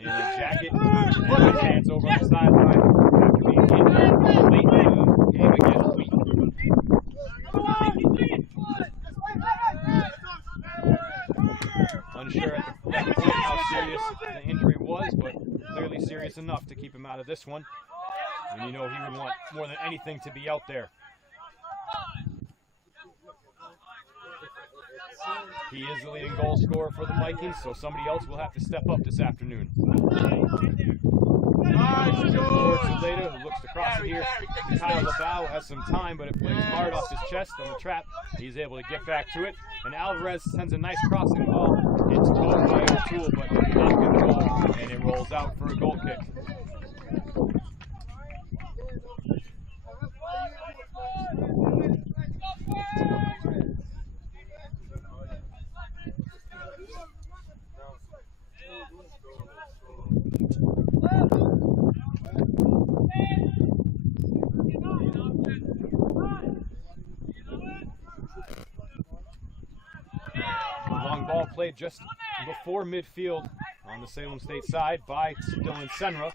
in a jacket. And a chance over on the sideline after being injured late in the game against Wheat. Unsure at that point how serious the injury was, but clearly serious enough to keep him out of this one. And you know he would want more than anything to be out there. He is the leading goal scorer for the Vikings, so somebody else will have to step up this afternoon. Later, who looks to cross it here. Kyle LaBau has some time, but it plays hard off his chest on the trap. He's able to get back to it, and Alvarez sends a nice crossing ball. It's caught by O'Toole, but not good goal, and it rolls out for a goal kick. Long ball played just before midfield on the Salem State side by Dylan Senra.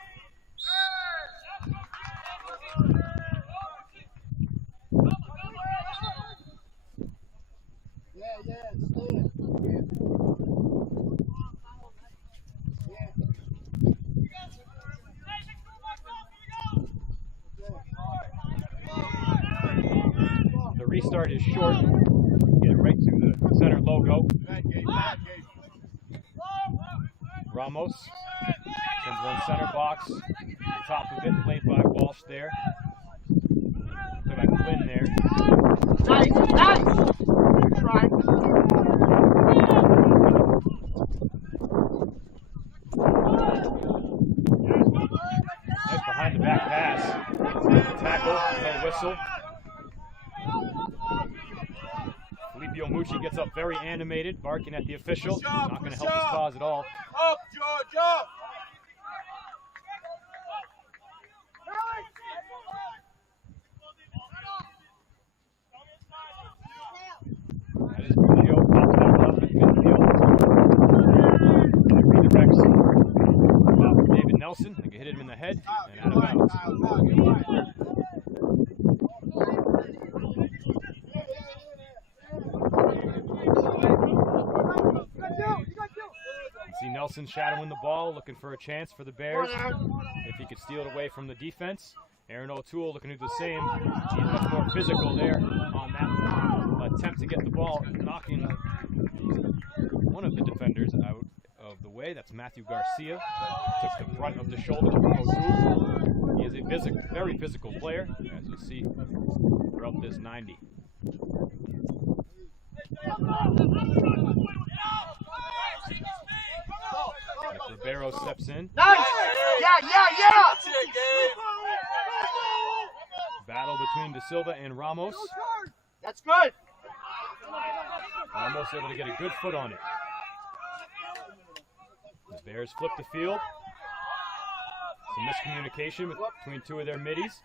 The restart is short. Get it right to the center logo. Ramos sends one center box. The top of it played by Walsh there. Play by Quinn there. Nice! Good try. Nice behind the back pass. Tackle, no whistle. Filippo Mucci gets up very animated, barking at the official. Not going to help his cause at all. Up, George, up! That is Filippo popped that up at midfield. Redirects for David Nelson. They can hit him in the head and out of bounds. See Nelson shadowing the ball, looking for a chance for the Bears. If he could steal it away from the defense. Aaron O'Toole looking to do the same. He's much more physical there on that attempt to get the ball, knocking one of the defenders out of the way. That's Matthew Garcia. Took the brunt of the shoulder from O'Toole. He is a very physical player, as you see throughout this 90. Ribeiro steps in. Nice! Yeah! Battle between De Silva and Ramos. That's good. Ramos able to get a good foot on it. The Bears flip the field. Some miscommunication between two of their middies.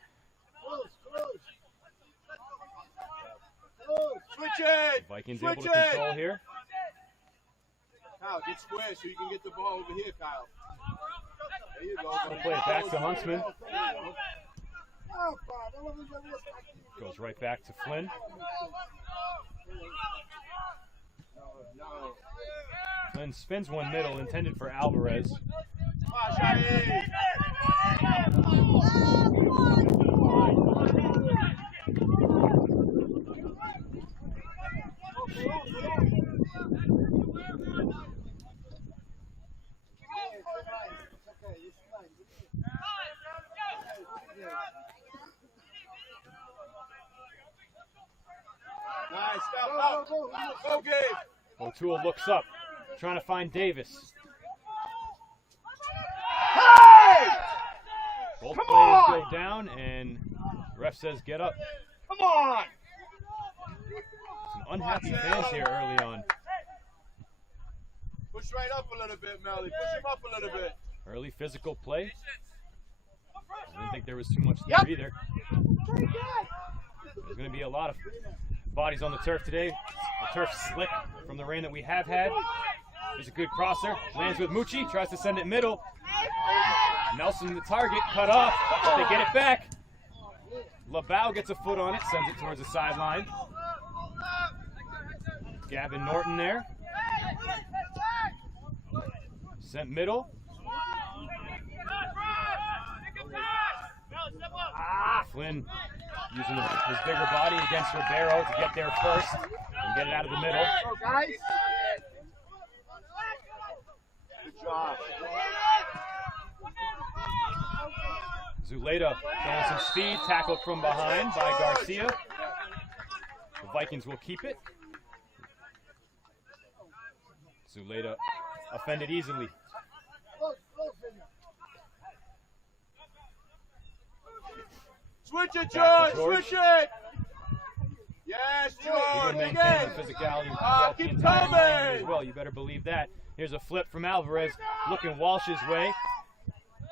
Switch it! The Vikings able to control here. Kyle, get square so you can get the ball over here, Kyle. There you go. We'll play it back to Huntsman. Goes right back to Flynn. Flynn spins one middle, intended for Alvarez. Nice, go, Gabe. O'Toole looks up, trying to find Davis. Hey! Both players go down, and the ref says get up. Come on! Some unhappy fans here early on. Push right up a little bit, Melly. Push him up a little bit. Early physical play. I didn't think there was too much there either. There's going to be a lot of bodies on the turf today. The turf's slick from the rain that we have had. There's a good crosser. Lands with Mucci. Tries to send it middle. Nelson, the target, cut off. But they get it back. LaBau gets a foot on it. Sends it towards the sideline. Gavin Norton there. Sent middle. Flynn using his bigger body against Ribeiro to get there first and get it out of the middle. Go, guys. Good job. Zuleta showing some speed, tackled from behind by Garcia. The Vikings will keep it. Zuleta offended easily. Switch it, George! Switch it! Yes, He will George! maintain Again! the physicality throughout the Keep entire game as coming! well. You better believe that. Here's a flip from Alvarez, looking Walsh's way.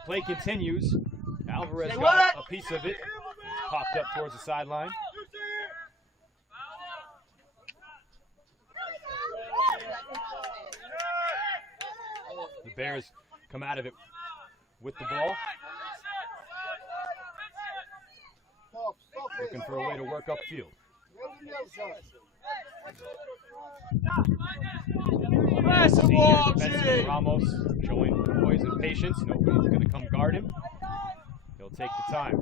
Play continues. Alvarez got a piece of it. Popped up towards the sideline. The Bears come out of it with the ball. Looking for a way to work upfield. Senior defenseman Ramos showing poise and patience. Nobody's going to come guard him. He'll take the time.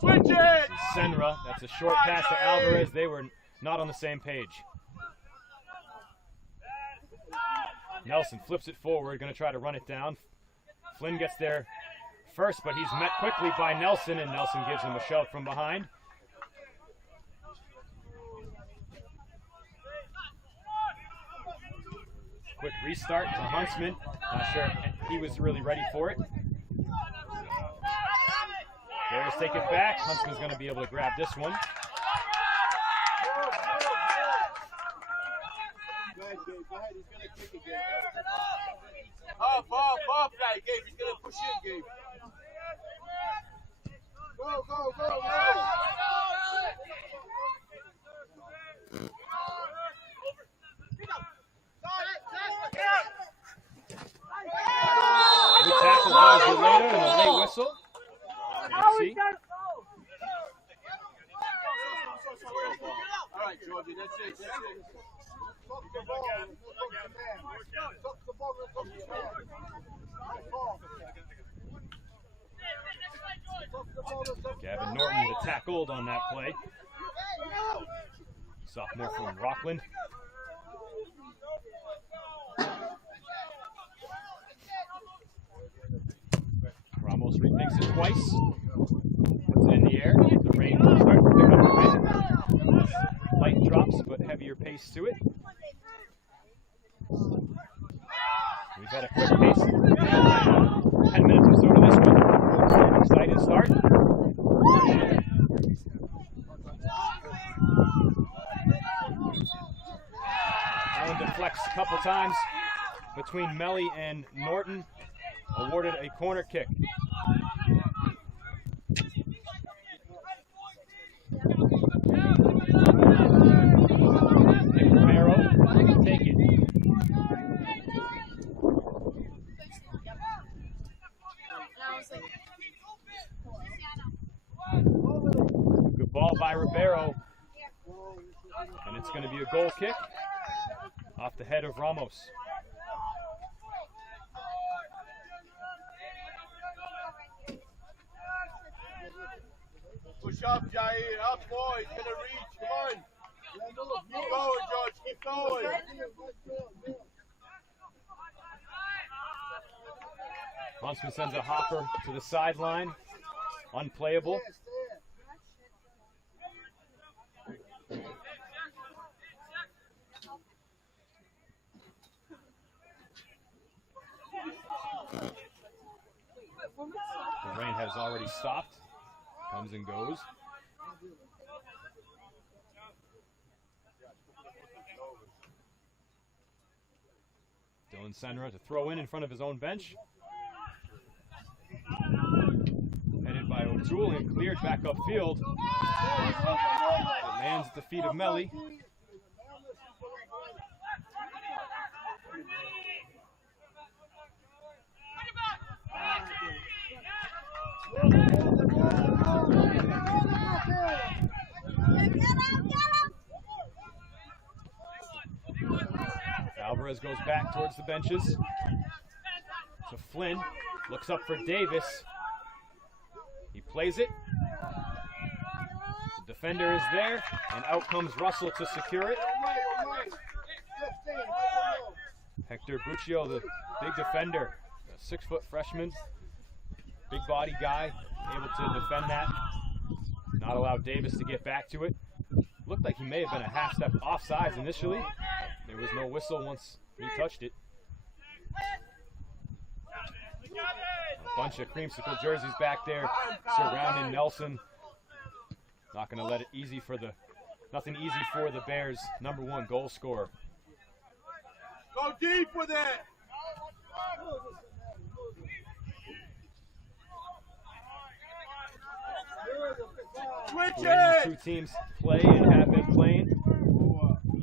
Switch it! Senra, that's a short pass to Alvarez. They were not on the same page. Nelson flips it forward, going to try to run it down. Flynn gets there first, but he's met quickly by Nelson, and Nelson gives him a shove from behind. Quick restart to Huntsman. Not sure he was really ready for it. Bears take it back. Huntsman's going to be able to grab this one. Go ahead, Gabe. Go ahead. He's going to kick it, Gabe. Off, guy, Gabe. He's going to push in, Gabe. Go. Good tackle by Zuleta and a late whistle. See? All right, Georgie. That's it. Gavin Norton tackled on that play. Sophomore from Rockland. Ramos rethinks it twice. Puts it in the air. The rain will start to pick up the wind. Light drops, but heavier pace to it. We've had a quick pace. 10 minutes or so to this one. Excited start. Allen deflects a couple times between Melly and Norton. Awarded a corner kick. Nick Romero, take it. Good ball by Ribeiro. And it's going to be a goal kick off the head of Ramos. Push up, Jair. Up, boy. He's going to reach. Come on. Keep going, George. Keep going. Huntsman sends a hopper to the sideline. Unplayable. The rain has already stopped. Comes and goes. Dylan Senra to throw in front of his own bench. Headed by O'Toole and cleared back upfield. It lands at the feet of Melly. Alvarez goes back towards the benches. To Flynn, looks up for Davis. He plays it. The defender is there, and out comes Russell to secure it. Hector Buccio, the big defender, a 6-foot freshman, big body guy, able to defend that. Not allow Davis to get back to it. Looked like he may have been a half step offsides initially. There was no whistle once he touched it. A bunch of creamsicle jerseys back there surrounding Nelson. Not going to let it easy for nothing easy for the Bears' #1 goal scorer. Go deep with it. Switch The way these it. two teams play and have been playing,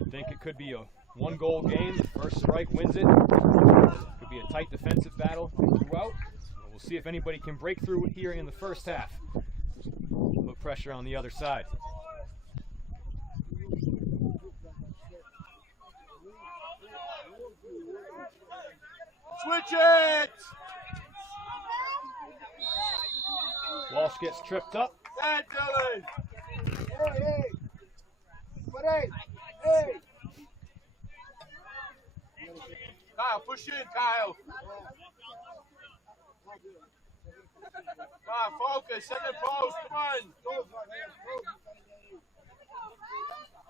I think it could be a 1-goal game. First strike wins it. Could be a tight defensive battle throughout. We'll see if anybody can break through here in the first half. Put pressure on the other side. Switch it. Walsh gets tripped up. That Dylan. Hey. But hey. Kyle, push in, Kyle. Come on, focus. Send it post. Come on.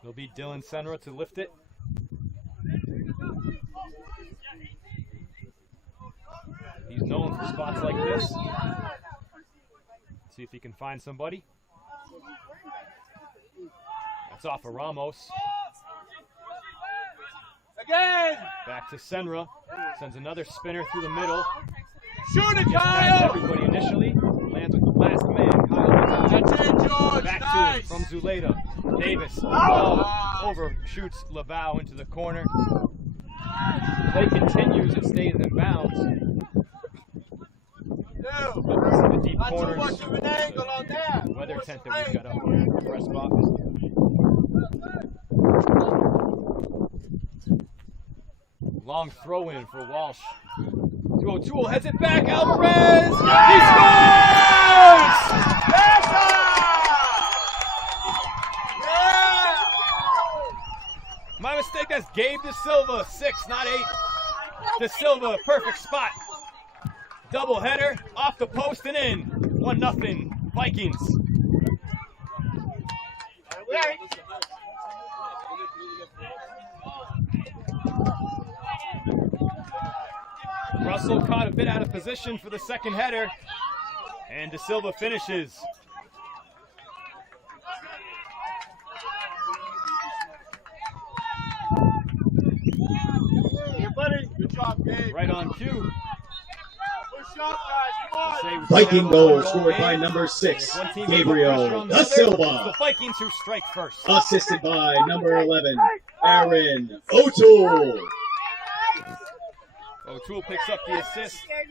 It'll be Dylan Senra to lift it. He's known for spots like this. See if he can find somebody. That's off of Ramos. Again. Back to Senra. Sends another spinner through the middle. Shoot it, Gets past Kyle. everybody initially. Lands with the last man. Kyle. That's it, George. Back Nice. to him from Zuleta. Davis. Ball overshoots Labau into the corner. Play continues. It stays in bounds. No. The deep Not too corners. much of an angle on that. The weather tent that we've got up here in the press box. Long throw in for Walsh. 2-0-2 heads it back. Alvarez! He scores! My mistake, that's Gabe De Silva. 6, not 8. De Silva, perfect spot. Double header, off the post and in. 1-0, Vikings. Russell caught a bit out of position for the second header, and De Silva finishes. Good job, Gabe. Right on cue. Push up, guys. Come on. Viking goal scored by number 6, Gabriel Da It's Silva. the Vikings who strike first. Assisted by number 11, Aaron O'Toole. O'Toole picks up the assist. They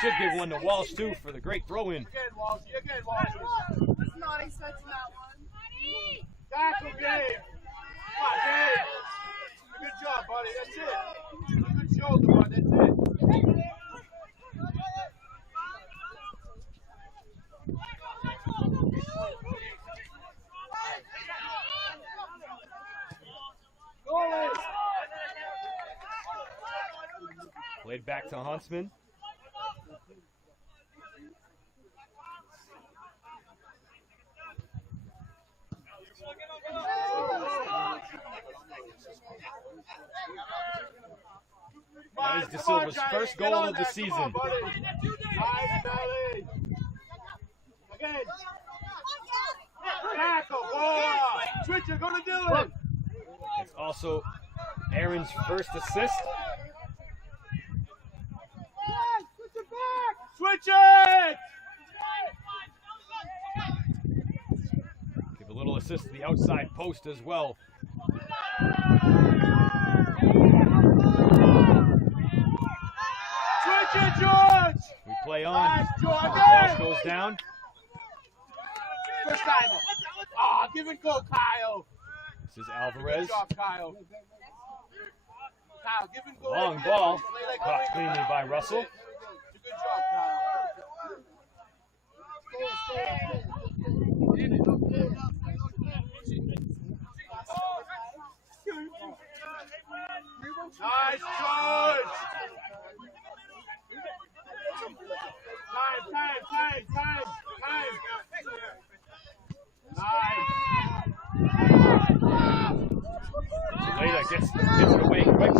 should give one to Walsh, too, for the great throw-in. Again, Walshy. Again, Walshy. Was not expecting that one. Tackle, Gabe. Come on, Gabe. Good job, buddy. That's it. Good shoulder, bud. That's it. Played back to Huntsman. That is De Silva's first goal of the season. Again. Tackle, boy. Switcher, go to Dylan. It's also Aaron's first assist. Switch it. Give a little assist to the outside post as well. Switch it, George. We play on. Nice, George. Walsh goes down. First timer. Ah, give it go, Kyle. This is Alvarez. Good job, Kyle. Kyle, give and go. Long ball, caught cleanly by Russell. It's a good job, Kyle. Nice, George! Time! Zeleda gets it away quick.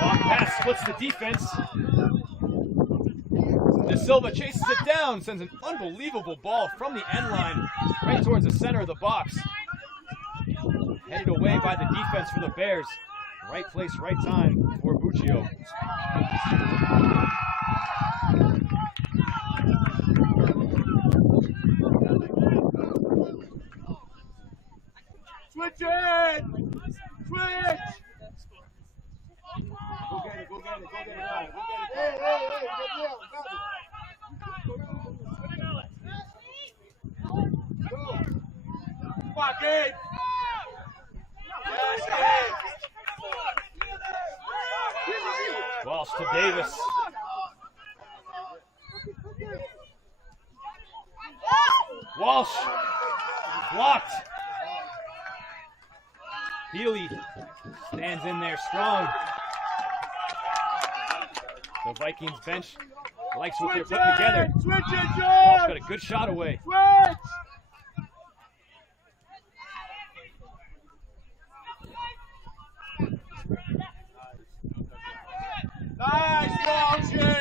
Long pass splits the defense. De Silva chases it down, sends an unbelievable ball from the end line right towards the center of the box. Headed away by the defense for the Bears. Right place, right time for Buccio. Switch it! Switch! Go get it, Kyle. Hey, good deal. Go. Come on, Gabe! Yes, Gabe! Walsh to Davis. Walsh blocked. Healy stands in there strong. The Vikings bench likes what they're putting together. Switch it, Walsh George! got a good shot away. Switch! Nice, Walshy!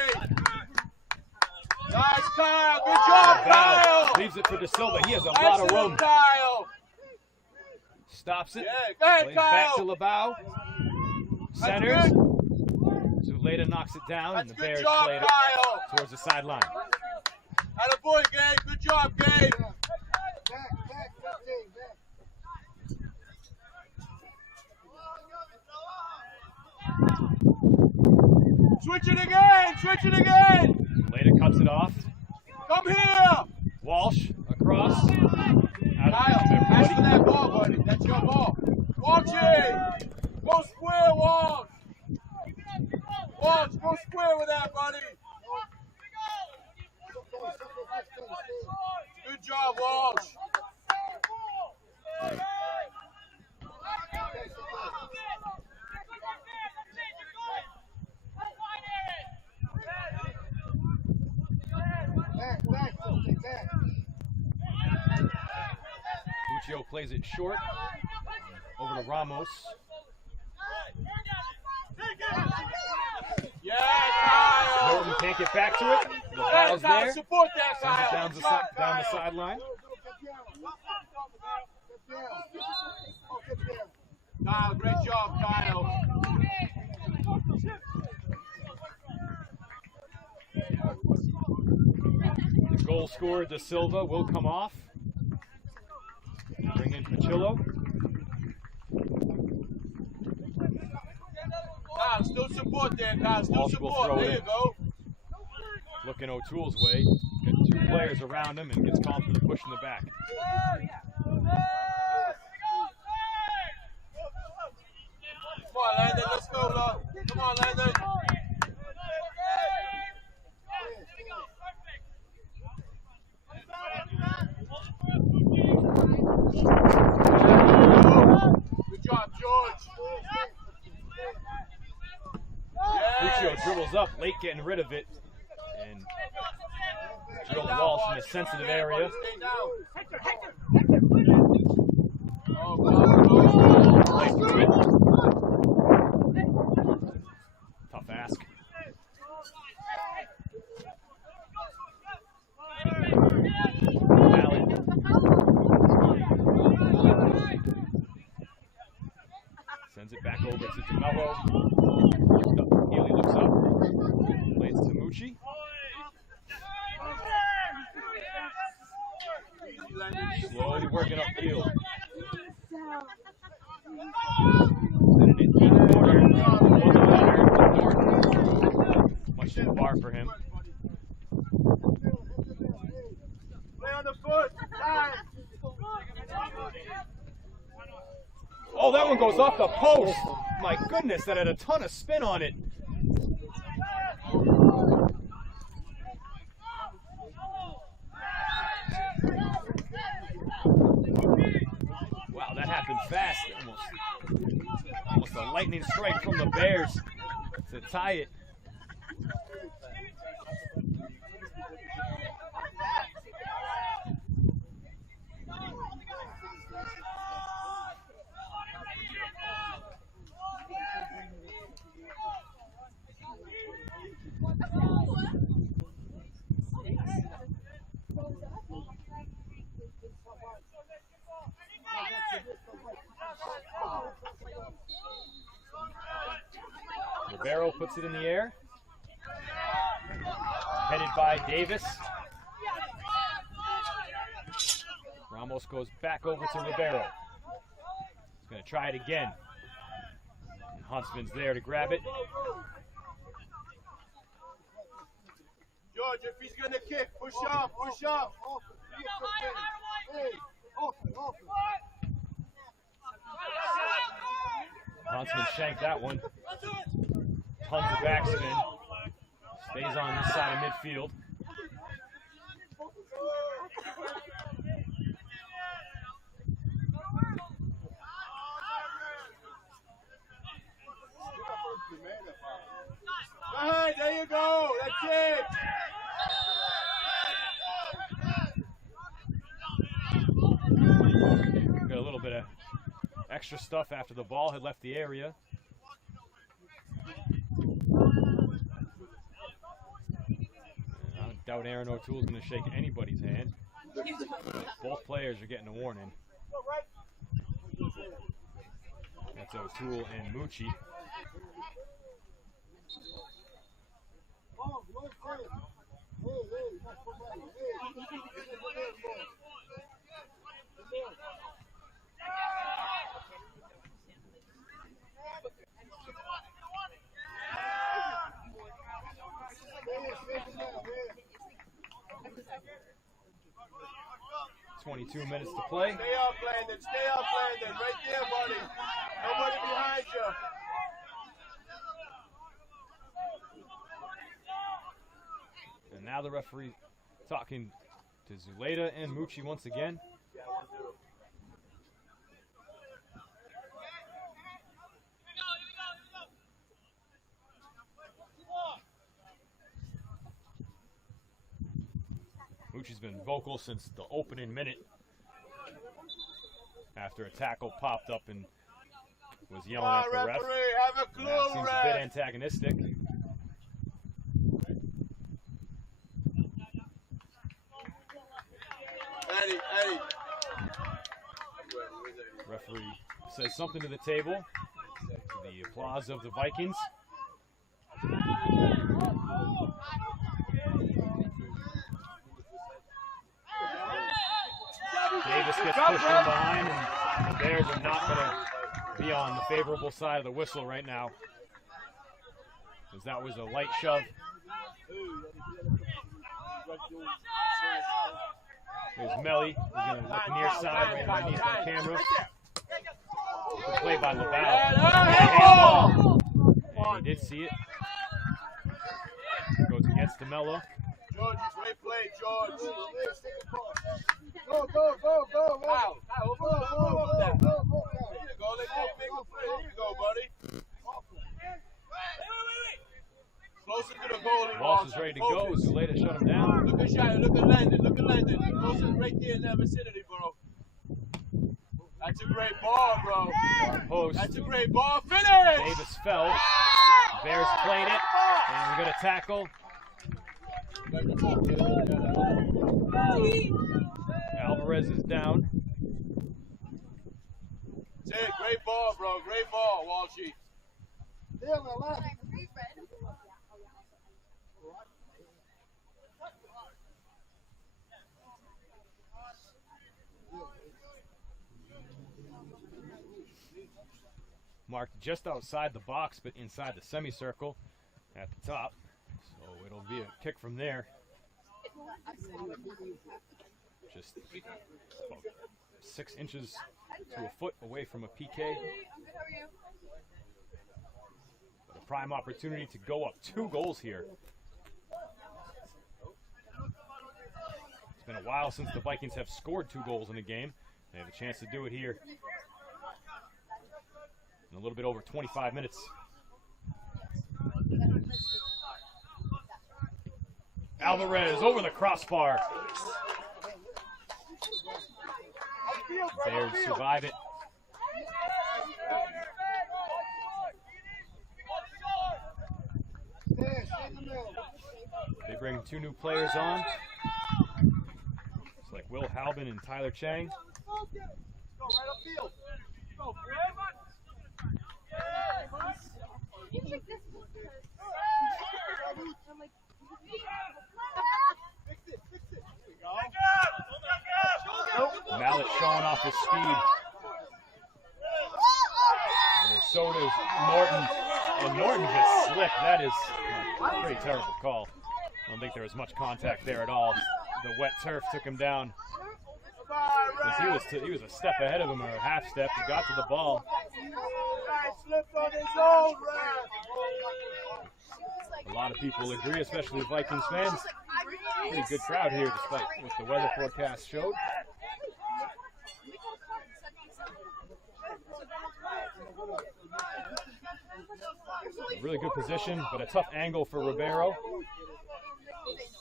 Nice, Kyle! Good job, Kyle! Leaves it for De Silva. He has a lot Excellent, of room. Kyle! Stops it. Yeah, go ahead, Plays back to Kyle! Labau. Centers. Zuleda knocks it down, and That's the Bears good job, play it Kyle! towards the sideline. Attaboy, Gabe! Good job, Gabe! Back, 15, back. Switch it again! Switch it again! Zuleda cuts it off. Come here! Walsh across. Out of Kyle, bounds, pass for everybody. that ball, buddy. That's your ball. Walshy! Go square, Walsh! Walsh, go square with that, buddy! Good job, Walsh! Back, 15, back. Buccio plays it short. Over to Ramos. Yeah, Kyle! Norton can't get back to it. The Hey, ball's Kyle, there. support that, Sends it Kyle! down Good the, job, down the Kyle. sideline. Kyle, great job, Kyle. The goal scorer, De Silva, will come off. Bring in Pachillo. Kyle, still support there, Kyle. Still Walsh will support. throw There it you in. go. Looking O'Toole's way. Got two players around him and gets called for the push in the back. Come on, Landon. Let's go, love. Come on, Landon. Good job, George. Buccio dribbles up, late getting rid of it. And drilled Walsh in a sensitive area. Stay down. Oh, God. Plays through it. Tough ask. Allen. Sends it back over to DeMello. Healy looks up. Plays to Mucci. Easy, Landon. Slowly working upfield. Send it in deep corner. For the runner, Norton. Much too far for him. Play on the foot. Time. Oh, that one goes off the post. My goodness, that had a ton of spin on it. Wow, that happened fast. Almost a lightning strike from the Bears to tie it. Rivero puts it in the air. Headed by Davis. Ramos goes back over to Rivero. He's going to try it again. And Huntsman's there to grab it. George, if he's going to kick, push up, push up. Hey, open. Huntsman shanked that one. Tons of backspin. Stays on this side of midfield. Hey, there you go. That's it. Got a little bit of extra stuff after the ball had left the area. I doubt Aaron O'Toole's going to shake anybody's hand. Both players are getting a warning. That's O'Toole and Mucci. .22 minutes to play. Stay up, Landon. Stay up, Landon. Right there, buddy. Nobody behind you. And now the referee talking to Zuleta and Mucci once again. Mucci's been vocal since the opening minute after a tackle popped up and was yelling at the ref. Referee, have a clue, That seems ref. a bit antagonistic. Eddie. Referee says something to the table. To the applause of the Vikings. Davis gets pushed from behind, and the Bears are not going to be on the favorable side of the whistle right now, because that was a light shove. There's Melly, who's going to look near side right underneath the camera. Good play by Laval. And he did see it. Goes against DeMello. George, great play, George. Go. Wow. There you go. Let's go, big play. There you go, buddy. Closer to the goal. Walsh is ready to go. Zuleta shut him down. Look at Shire. Look at Landon. Closer right there in that vicinity, bro. That's a great ball, bro. Post. That's a great ball. Finish! Davis fell. Bears played it. And we got a tackle. Alvarez is down. That's it. Great ball, bro. Great ball, Walshy. Marked just outside the box, but inside the semicircle at the top. So it'll be a kick from there. Just about 6 inches to a foot away from a PK. I'm good, how are you? But a prime opportunity to go up 2 goals here. It's been a while since the Vikings have scored 2 goals in a game. They have a chance to do it here in a little bit over 25 minutes. Alvarez over the crossbar. Bears survive it. They bring 2 new players on. It's like Will Halbin and Tyler Chang. Go right upfield. Go, You check this one because I'm like, fix it. There we go. Mallet showing off his speed. And so does Norton. And Norton just slipped. That is a pretty terrible call. I don't think there was much contact there at all. The wet turf took him down. Because he was a step ahead of him, or a half step. He got to the ball. Guy slipped on his own, Ref. A lot of people agree, especially Vikings fans. Pretty good crowd here, despite what the weather forecast showed. A really good position, but a tough angle for Ribeiro.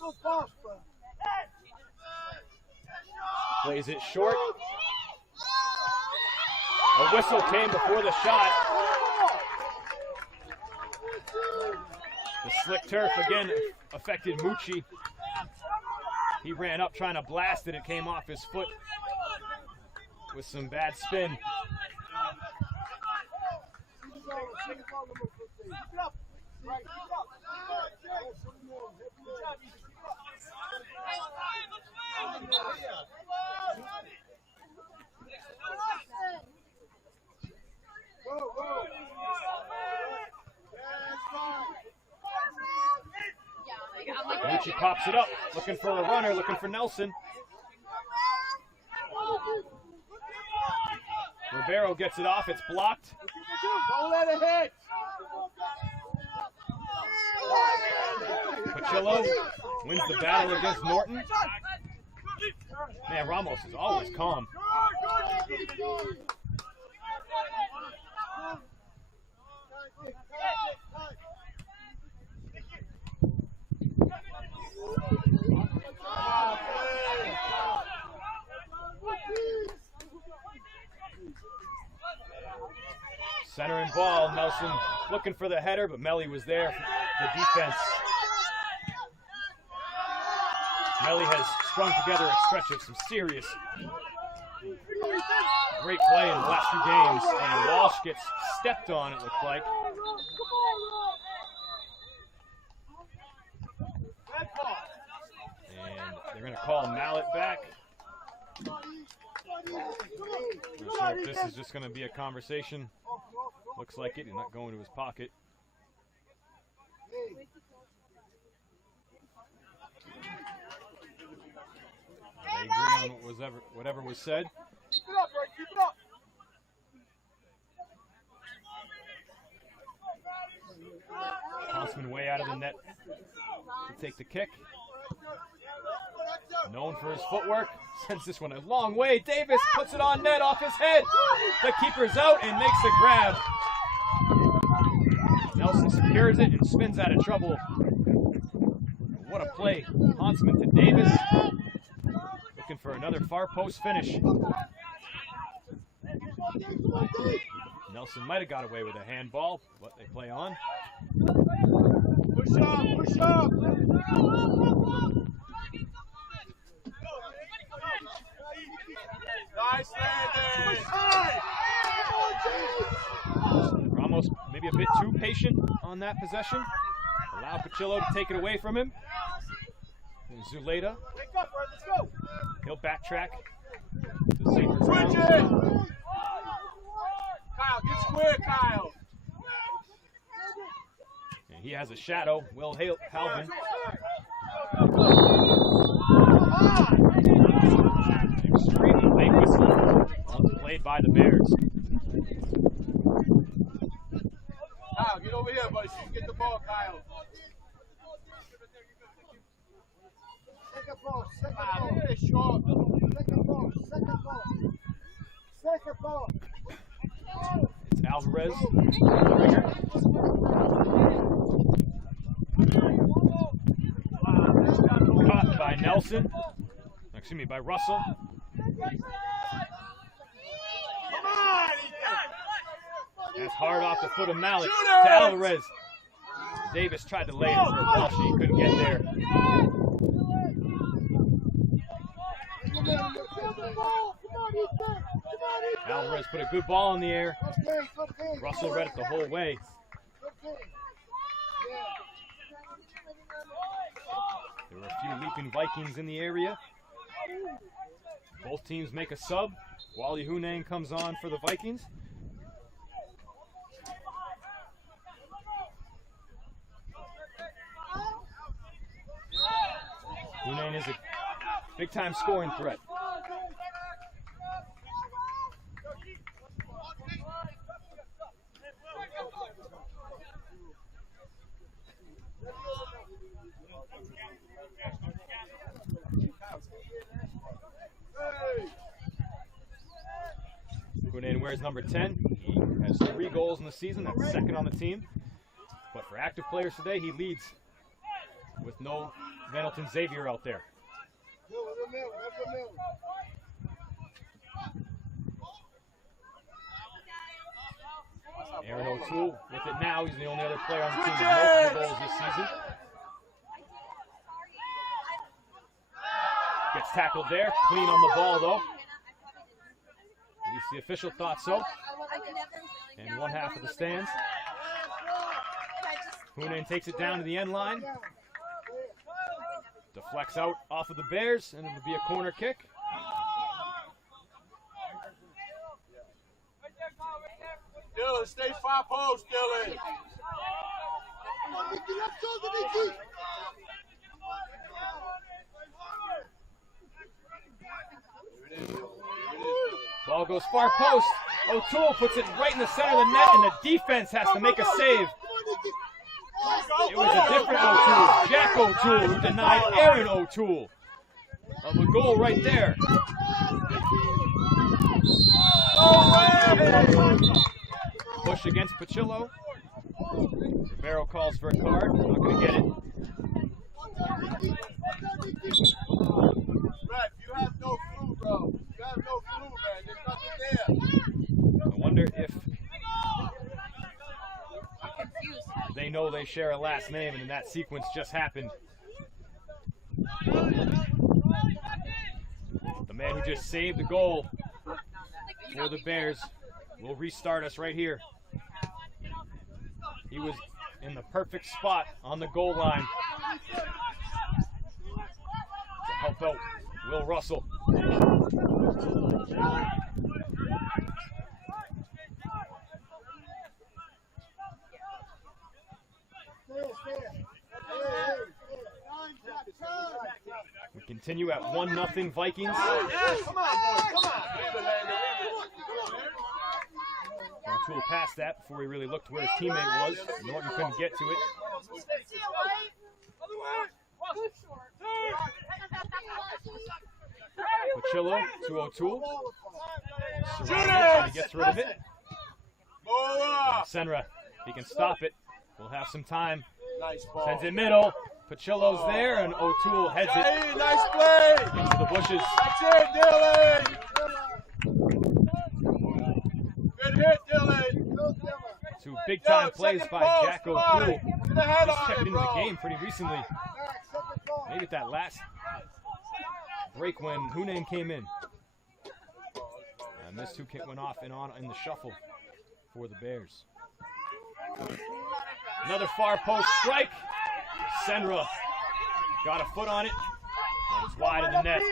Go fast, bro. Plays it short. A whistle came before the shot. The slick turf again affected Mucci. He ran up trying to blast it. It came off his foot with some bad spin. Mucci pops it up, looking for a runner, looking for Nelson. Ribeiro gets it off, it's blocked. Don't let it hit. Pachillo wins the battle against Norton. Man, Ramos is always calm. Center and ball, Nelson looking for the header, but Melly was there for the defense. Melly has strung together a stretch of some serious great play in the last few games, and Walsh gets stepped on, it looked like. And they're going to call Mallet back. So if this is just going to be a conversation, looks like it. He's not going to his pocket. They agree on whatever was said. Keep it up, Ray. Keep it up. Huntsman way out of the net to take the kick. Known for his footwork, sends this one a long way. Davis puts it on net off his head. The keeper's out and makes the grab. Nelson secures it and spins out of trouble. What a play. Huntsman to Davis. Looking for another far post finish. Nelson might have got away with a handball, but they play on. Push up, push up. Nice landing. Ramos maybe a bit too patient on that possession. Allow Pachillo to take it away from him. And Zuleta, Wake up, Ray. Let's go. he'll backtrack to safer Bridge ground. it. Kyle, get square, Kyle. And he has a shadow, Will Halvin. Extremely late whistle. Played by the Bears. Kyle, get over here, buddy. So you can get the ball, Kyle. Second ball, second Kyle, ball. look at this short. Second ball, second ball. Second ball. It's Alvarez. Ringer. Caught by Nelson. Excuse me, by Russell. Come on, That's hard off the foot of Malik Shoot to it! Alvarez. Davis tried to lay it for a ball. She couldn't get there. Alvarez put a good ball in the air. Russell read it the whole way. There were a few leaping Vikings in the area. Both teams make a sub. Wally Hunang comes on for the Vikings. Hunang is a big-time scoring threat. Hunang wears number 10. He has 3 goals in the season. That's second on the team. But for active players today, he leads with no Venelton Xavier out there. Aaron O'Toole with it now. He's the only other player on the team with multiple goals this season. Gets tackled there. Clean on the ball, though. At least the official thought so. And one half of the stands. Hunang takes it down to the end line. Deflects out off of the Bears, and it'll be a corner kick. Dylan, stay far post, Dylan. Ball goes far post. O'Toole puts it right in the center of the net, and the defense has to make a save. It was a different O'Toole, Jack O'Toole, who denied Aaron O'Toole of a goal right there. Push against Pachillo. Rivero calls for a card. Not going to get it. Brad, you have no clue, bro. You have no clue, man. There's nothing there. I wonder if they know they share a last name, and that sequence just happened. The man who just saved the goal for the Bears will restart us right here. He was in the perfect spot on the goal line to help out Will Russell. We continue at 1-0 Vikings. Come on, boys. Come on. O'Toole passed that before he really looked where his teammate was. Norton couldn't get to it. Pachillo to O'Toole. Surrounded, he gets rid of it. Senra, he can stop it. We'll have some time. Nice ball. Sends it middle. Pachillo's there, and O'Toole heads it Hey, nice play. into the bushes. That's it, Dylan. Good hit, Dylan. 2 big-time plays second by post, Jack come on. O'Toole. Get the head Just on checked it, into the bro. game pretty recently. Maybe at that last break when Hunang came in. And this 2 went off and on in the shuffle for the Bears. Another far post strike. Senra got a foot on it. That was wide of the net.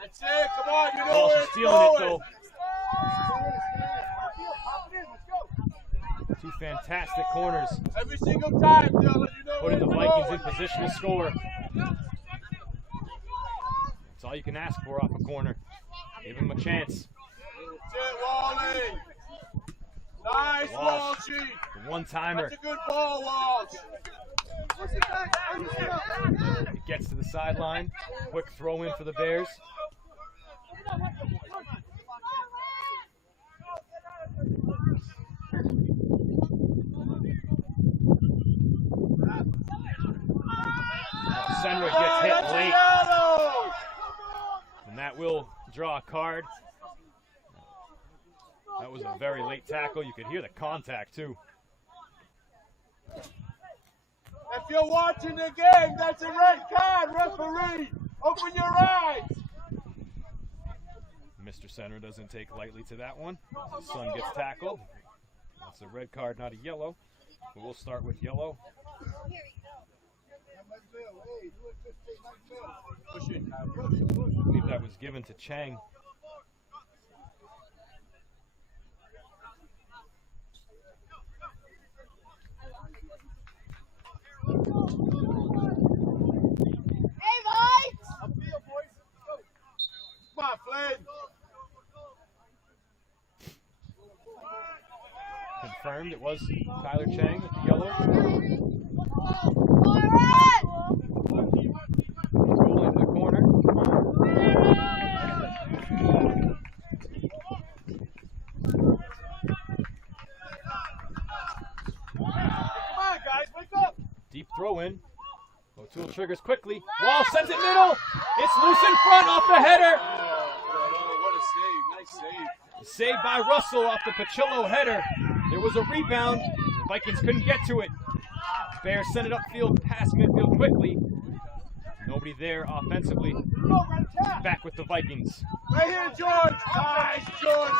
That's it. Come on, you know Walsh where is it's stealing it, going. though. 2 fantastic corners, Every single time, Dylan. You know putting the where it's Vikings in going. position to score. That's all you can ask for off a corner. Give him a chance. That's it, Wally. Nice, Walsh. Walshy. The one-timer. That's a good ball, Walsh. He gets to the sideline. Quick throw in for the Bears. Senra gets hit late. And that will draw a card. That was a very late tackle. You could hear the contact, too. If you're watching the game, that's a red card, referee. Open your eyes. Mr. Senra doesn't take lightly to that one. His son gets tackled. That's a red card, not a yellow. But we'll start with yellow. I believe that was given to Chang. Hey, Vikes! Come on, Flynn. Confirmed it was Tyler Chang with the yellow. Goal into the corner. Come on, guys, wake up. Deep throw in. O'Toole triggers quickly. Wall sends it middle. It's loose in front off the header. Oh, what a save. Nice save. Saved by Russell off the Pachillo header. There was a rebound. The Vikings couldn't get to it. Bears send it upfield past midfield quickly. Nobody there offensively. Back with the Vikings. Right here, George. Nice, George.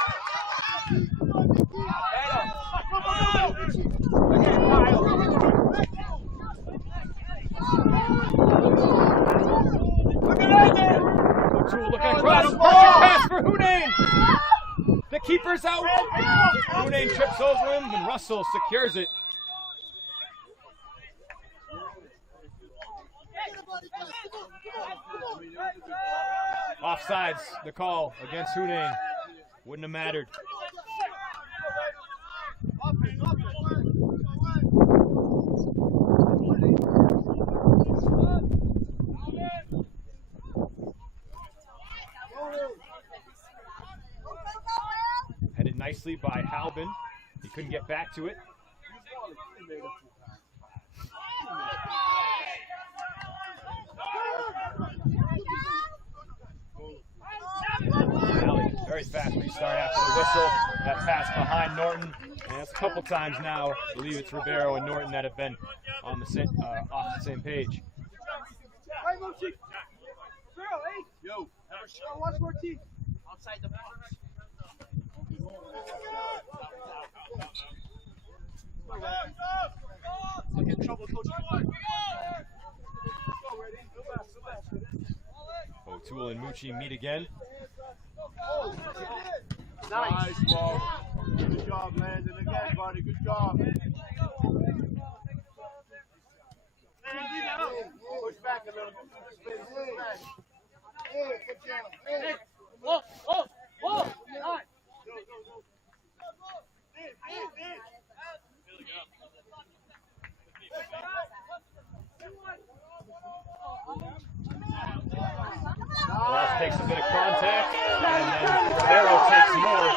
Look at that. O'Toole looking across. Perfect pass for Hunain. The keeper's out. Hunain trips over him and Russell secures it. Offsides, the call against Hunain. Wouldn't have mattered. Headed nicely by Halbin. He couldn't get back to it. Very fast restart after the whistle. That pass behind Norton. And it's a couple times now. I believe it's Ribeiro and Norton that have been on the off the same page. Yo, Watch more teeth. outside the box. Look in trouble, coach. O'Toole and Mucci meet again. Nice ball. Good job, Landon. Again, buddy. Good job. Push back a little bit. Hey, good job. Hey. Walsh takes a bit of contact, and then Ribeiro takes more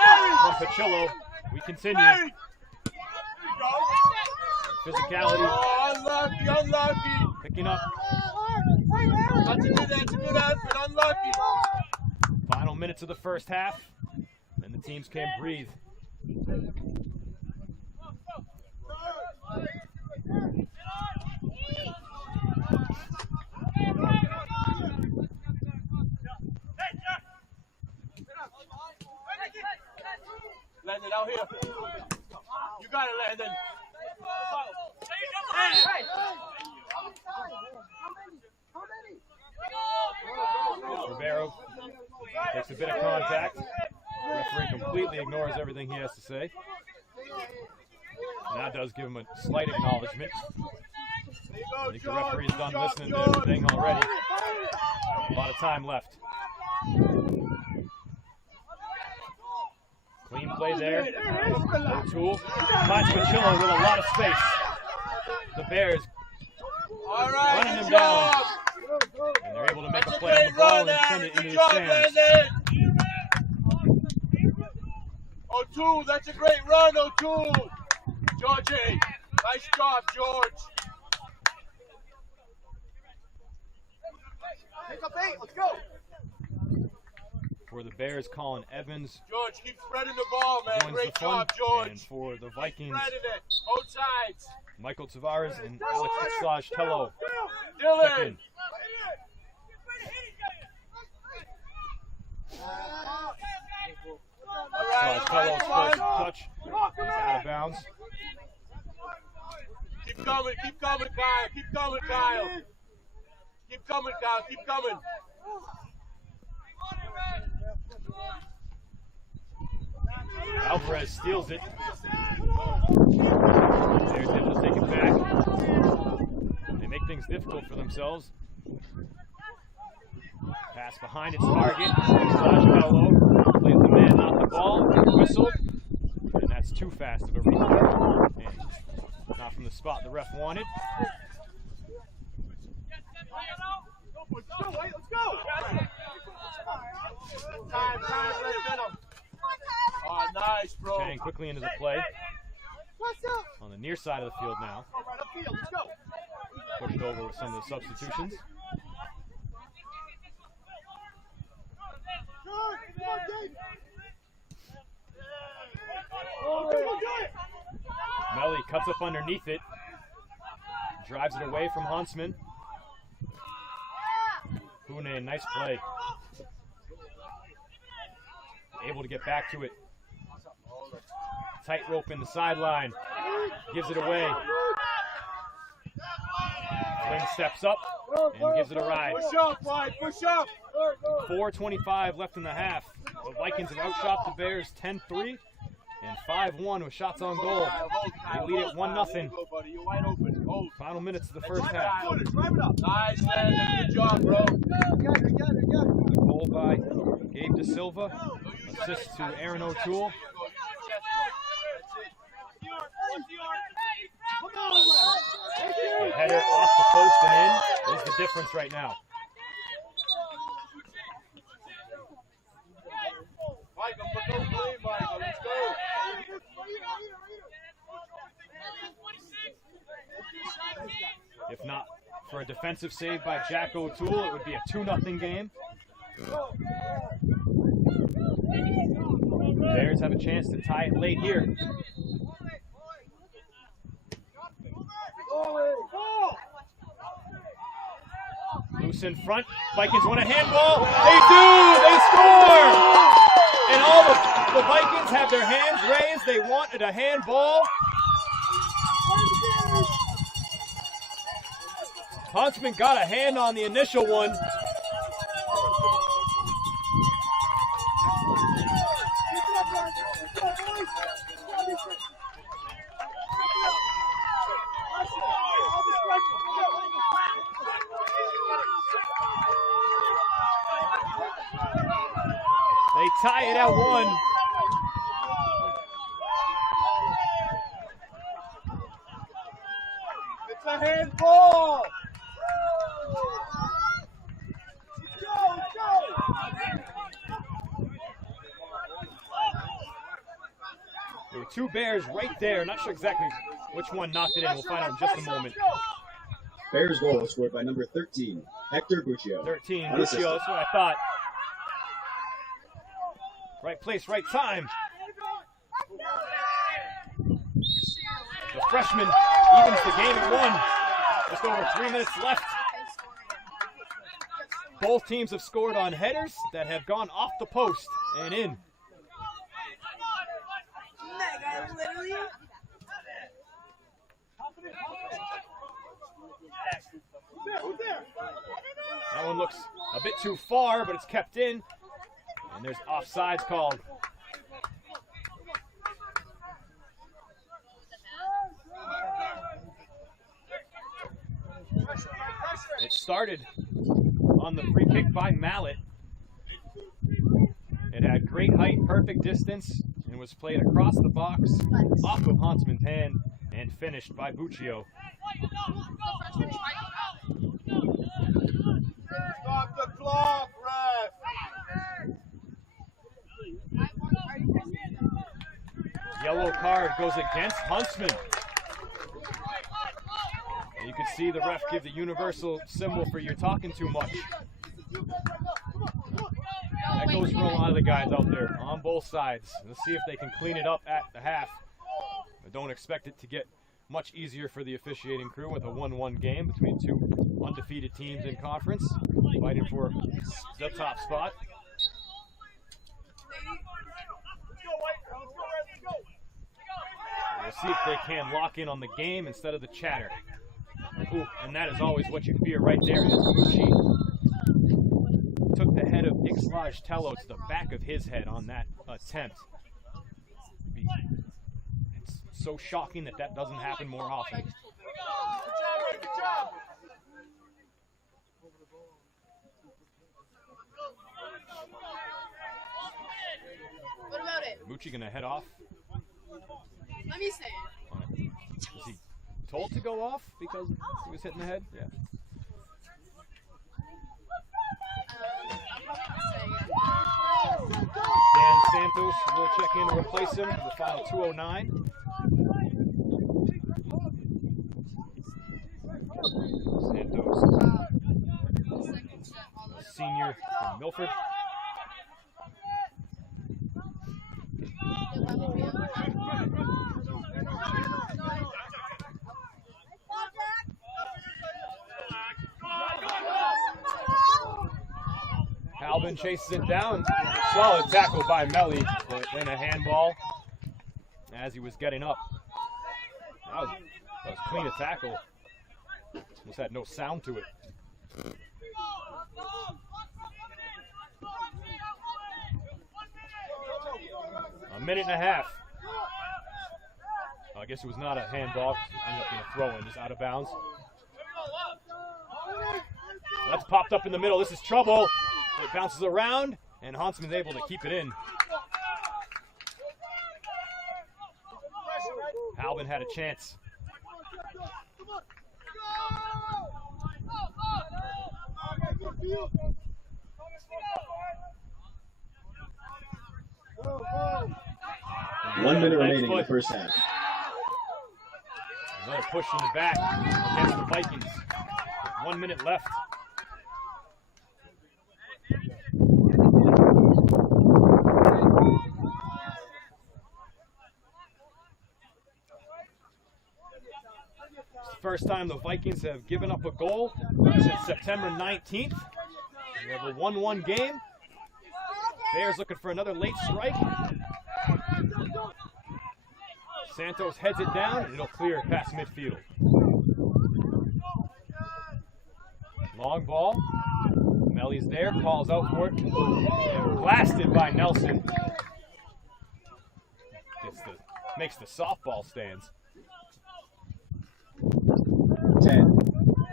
from Pachillo. We continue. Physicality Oh, unlucky, unlucky. picking up. That's a good effort. Unlucky. Final minutes of the first half, and the teams can breathe. Landon, out here. You got it, Landon. Ribeiro takes a bit of contact. Referee completely ignores everything he has to say. Now does give him a slight acknowledgement. I think the referee's done listening to everything already. A lot of time left. play there. O'Toole finds Machillo with a lot of space. The Bears All right, running good him job. down. And they're able to make That's a a play on the great ball run, and send Aaron. it into Good the job, stands. Brandon. O'Toole, that's a great run, O'Toole. Georgie, nice job, George. Pick up 8, let's go. For the Bears, Colin Evans George, keep spreading the ball, man. joins Great the fun. job, George. And for the Keep Vikings, spreading it, both sides. Michael Tavares and Alex Tello step Dylan. in. All right, Tello's all first right. touch is out of bounds. Keep coming, Kyle. Keep coming, Kyle. Keep coming, Kyle. Keep coming. Alvarez steals it. Bears able to take it back. They make things difficult for themselves. Pass behind its target. Tello plays the man, not the ball. Whistle. And that's too fast of a restart. And not from the spot the ref wanted. Let's go. Time, let it him. Oh, nice, bro. Chang quickly into the play. What's up? On the near side of the field now. Right upfield, let's go. Pushed over with some of the substitutions. Melly cuts up underneath it. Drives it away from Huntsman. Pune, nice play. Able to get back to it. Tightrope in the sideline. Gives it away. Flynn steps up and gives it a ride. Push up, White, push up. 4:25 left in the half. The Vikings have outshot the Bears 10-3 and 5-1 with shots on goal. They lead it 1-0. Go, buddy. You're wide open. Hold. Final minutes of the first half. Drive it up. Nice, man. Good job, bro. Got it. Goal by Gabe De Silva. Assist to Aaron O'Toole. The header off the post and in is the difference right now. Michael, put no blame, Michael. Let's go. If not for a defensive save by Jack O'Toole, it would be a 2-0 game. The Bears have a chance to tie it late here. Loose in front. Vikings want a handball. They do! They score! And all the Vikings have their hands raised. They wanted a handball. Huntsman got a hand on the initial one. They tie it at 1. It's a handball. There were two Bears right there. Not sure exactly which one knocked it in. We'll find out in just a moment. Bears goal scored by number 13, Hector Buccio. 13, Unassisted. Lucio, that's what I thought. Right place, right time. The freshman evens the game at 1. Just over 3 minutes left. Both teams have scored on headers that have gone off the post and in. That one looks a bit too far, but it's kept in. And there's offsides called. It started on the free kick by Mallet. It had great height, perfect distance, and was played across the box, off of Huntsman's hand, and finished by Buccio. Stop the clock, ref. Yellow card goes against Huntsman. And you can see the ref give the universal symbol for you're talking too much. That goes for a lot of the guys out there on both sides. Let's see if they can clean it up at the half. But don't expect it to get much easier for the officiating crew with a 1-1 game between two undefeated teams in conference, fighting for the top spot. We'll see if they can lock in on the game instead of the chatter. Ooh, and that is always what you fear right there. As Mucci took the head of equalize Tello to the back of his head on that attempt. It's so shocking that that doesn't happen more often. Good job. What about it? Mucci gonna head off. Let me say it. Is he told to go off because he was hitting the head? Yeah. Dan Santos will check in to replace him for the final 2:09. Santos, senior from Milford. Albin chases it down. Solid tackle by Melly, but then a handball as he was getting up. That was clean a tackle. Almost had no sound to it. A minute and a half. I guess it was not a handball. It ended up being a throw-in, just out of bounds. That's popped up in the middle. This is trouble. It bounces around, and Huntsman's able to keep it in. Albin had a chance. One minute remaining in the first half. Another push in the back against the Vikings. 1 minute left. First time the Vikings have given up a goal since September 19th. We have a 1-1 game. Bears looking for another late strike. Santos heads it down, and it'll clear past midfield. Long ball. Melly's there, calls out for it. And blasted by Nelson. Makes the softball stands. 10,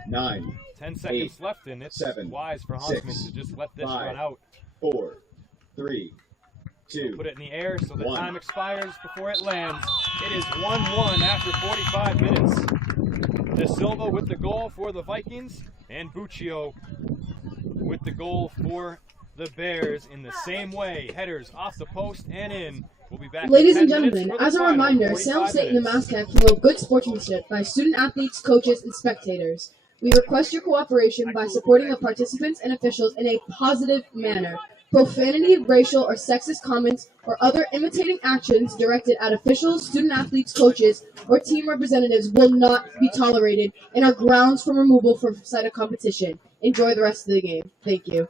9, 10 seconds 8, left, and it's 7, wise for Huntsman 6, to just let this 5, run out. 4, 3, 2, Put it in the air so the 1. time expires before it lands. It is 1-1 after 45 minutes. De Silva with the goal for the Vikings, and Buccio with the goal for the Bears in the same way. Headers off the post and in. We'll be back in Ladies 10 and minutes gentlemen, for the as a final reminder, 45 Salem State and the minutes. Mascot promote good sportsmanship by student athletes, coaches, and spectators. We request your cooperation by supporting the participants and officials in a positive manner. Profanity, racial, or sexist comments or other imitating actions directed at officials, student athletes, coaches, or team representatives will not be tolerated and are grounds for removal from site of competition. Enjoy the rest of the game. Thank you.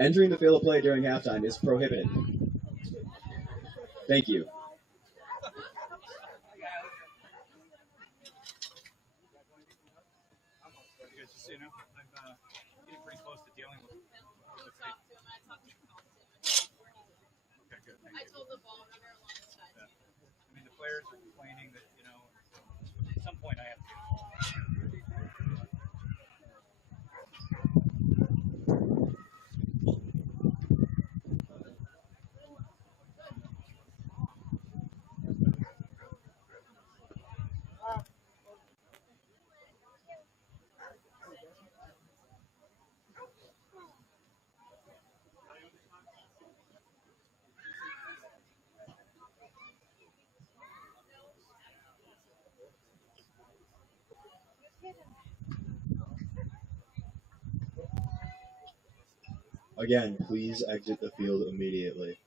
Entering the field of play during halftime is prohibited. Thank you. Just so you know, I'm getting pretty close to dealing with it. Okay, good. Thank you. Yeah. I mean, the players are complaining that, at some point I have to get involved. Again, please exit the field immediately.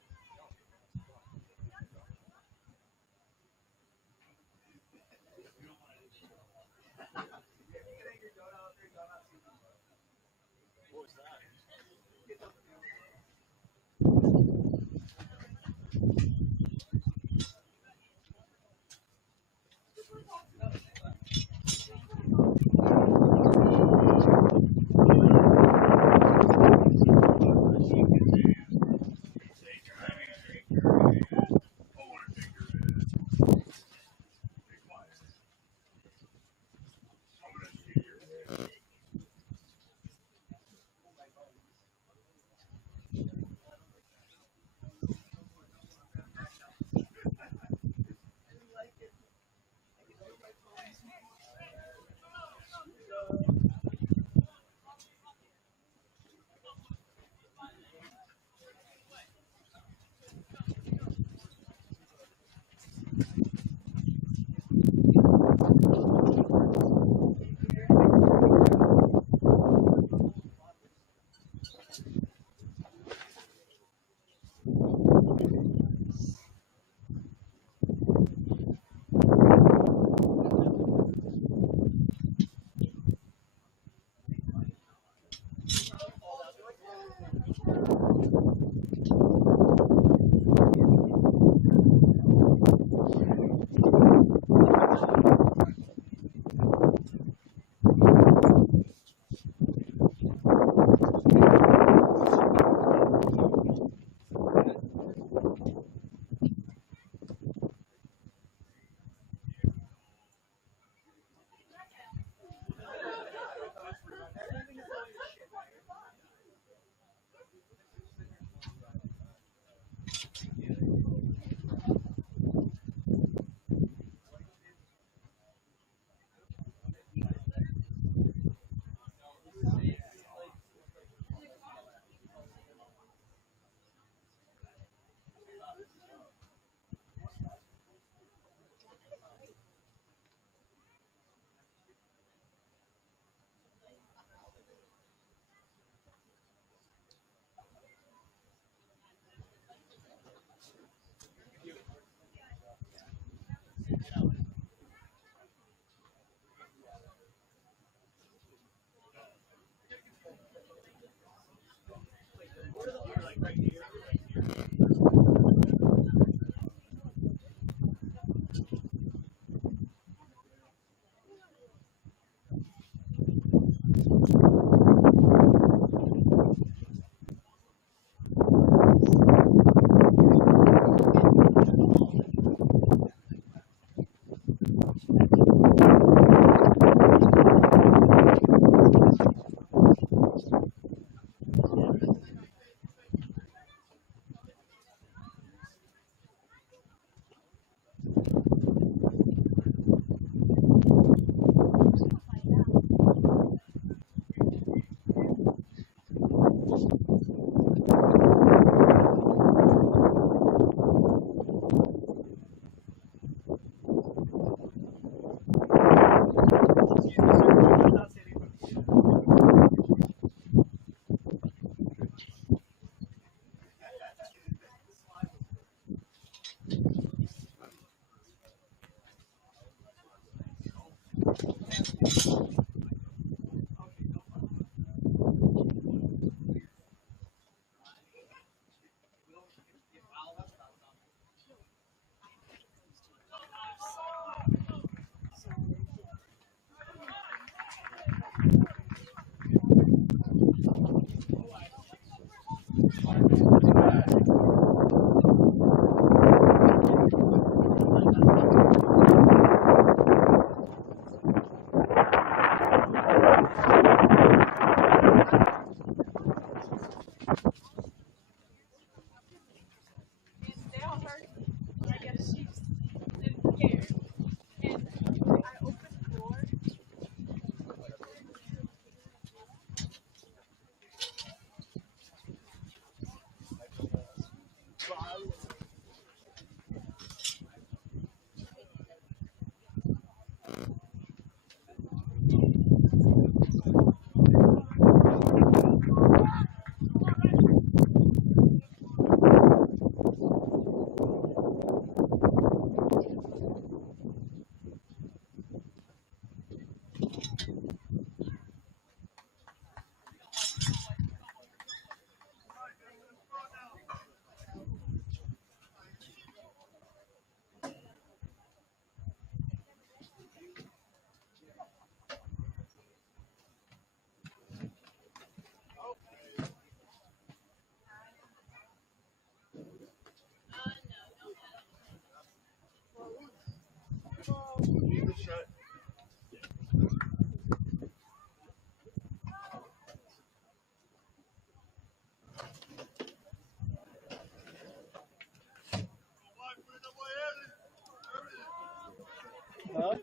Huh?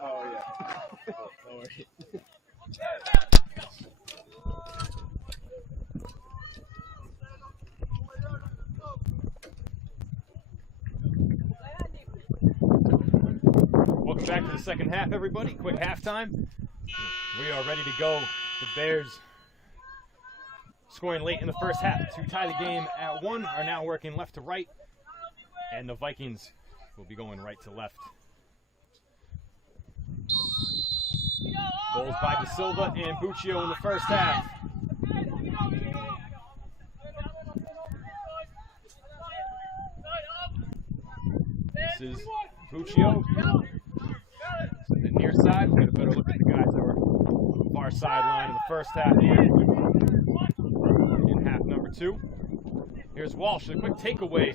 Oh, yeah. No worries. Welcome back to the second half, everybody. Quick halftime. We are ready to go. The Bears, scoring late in the first half to tie the game at 1, are now working left to right. And the Vikings will be going right to left. Goals by De Silva and Buccio in the first half. This is Buccio. The near side. We'll get a better look at the guys that were on the far sideline in the first half here. In half number 2. Here's Walsh. A quick takeaway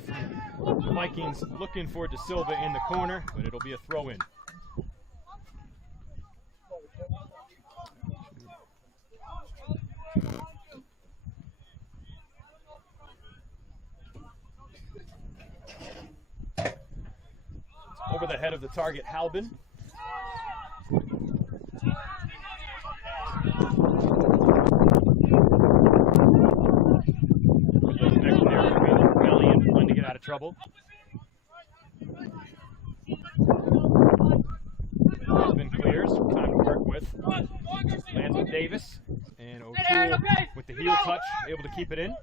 from the Vikings, looking for De Silva in the corner, but it'll be a throw-in. Over the head of the target, Halbin. Good little connection there between Melly and Flynn to get out of trouble. Halbin clears, time to work with. Lands with Davis, and O'Toole with the heel touch, able to keep it in.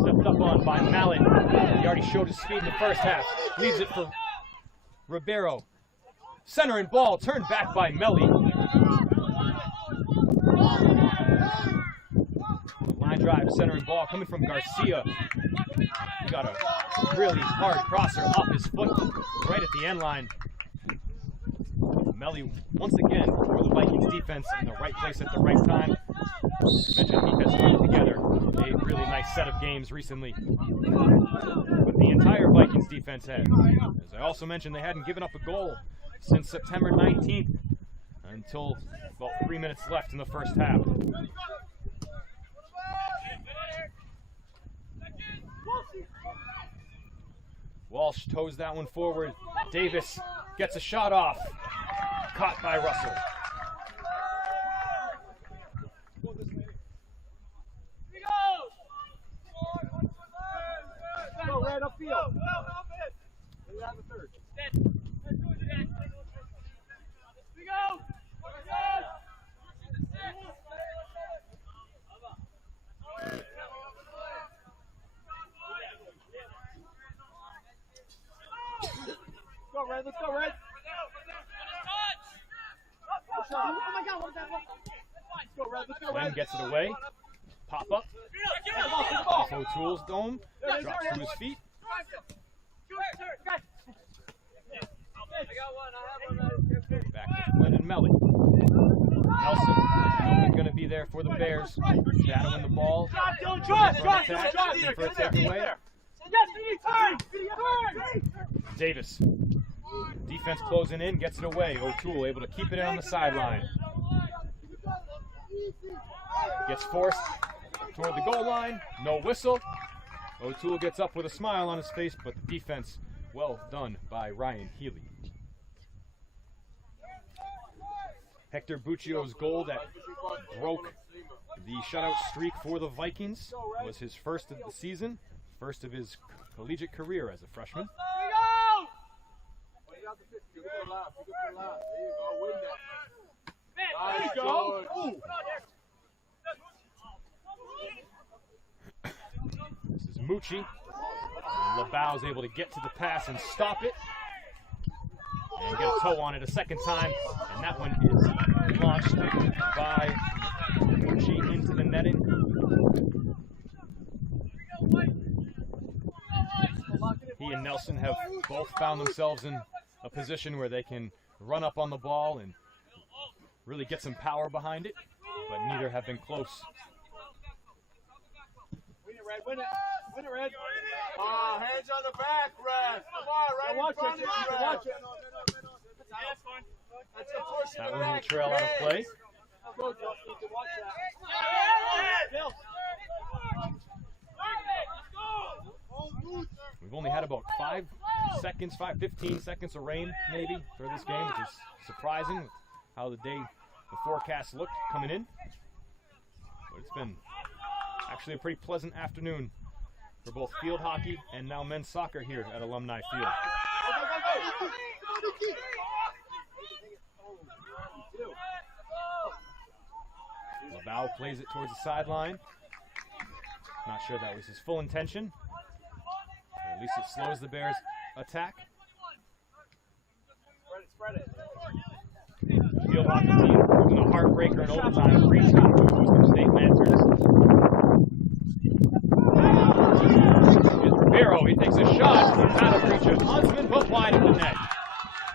Stepped up on by Mallet. He already showed his speed in the first half. Leaves it for Ribeiro. Center and ball turned back by Melly. Line drive, center and ball coming from Garcia. He got a really hard crosser off his foot right at the end line. Melly, once again, for the Vikings defense in the right place at the right time. I mentioned he has put together a really nice set of games recently. But the entire Vikings defense has. As I also mentioned, they hadn't given up a goal since September 19th until about 3 minutes left in the first half. Walsh toes that one forward. Davis gets a shot off. Caught by Russell. Go right upfield. Flynn gets it away. Pop up. Off O'Toole's dome. Drops to his feet. Back to Flynn and Melly. Nelson going to be there for the Bears. Shadowing the ball. Looking for a takeaway. Davis. Defense closing in, gets it away. O'Toole able to keep it in on the sideline. Gets forced toward the goal line. No whistle. O'Toole gets up with a smile on his face, but the defense well done by Ryan Healy. Hector Buccio's goal that broke the shutout streak for the Vikings was his first of the season, first of his collegiate career as a freshman. This is Mucci. LaBau is able to get to the pass and stop it. And get a toe on it a second time. And that one is launched by Mucci into the netting. He and Nelson have both found themselves in a position where they can run up on the ball and really get some power behind it, but neither have been close. Win it, Red. Win it. Win it, Red. Hands on the back, Red. Come on, right in front of you, Red. Watch it. That one will trail out of play. We've only had about 15 seconds of rain maybe for this game, which is surprising with how the forecast looked coming in. But it's been actually a pretty pleasant afternoon for both field hockey and now men's soccer here at Alumni Field. LaBau plays it towards the sideline. Not sure that was his full intention. Or at least it slows the Bears' attack. Field hockey team losing a heartbreaker in overtime, reaching to Houston State Lancers. Here's Ribeiro, he takes a shot. He's out of reach of Huntsman, but wide of the net.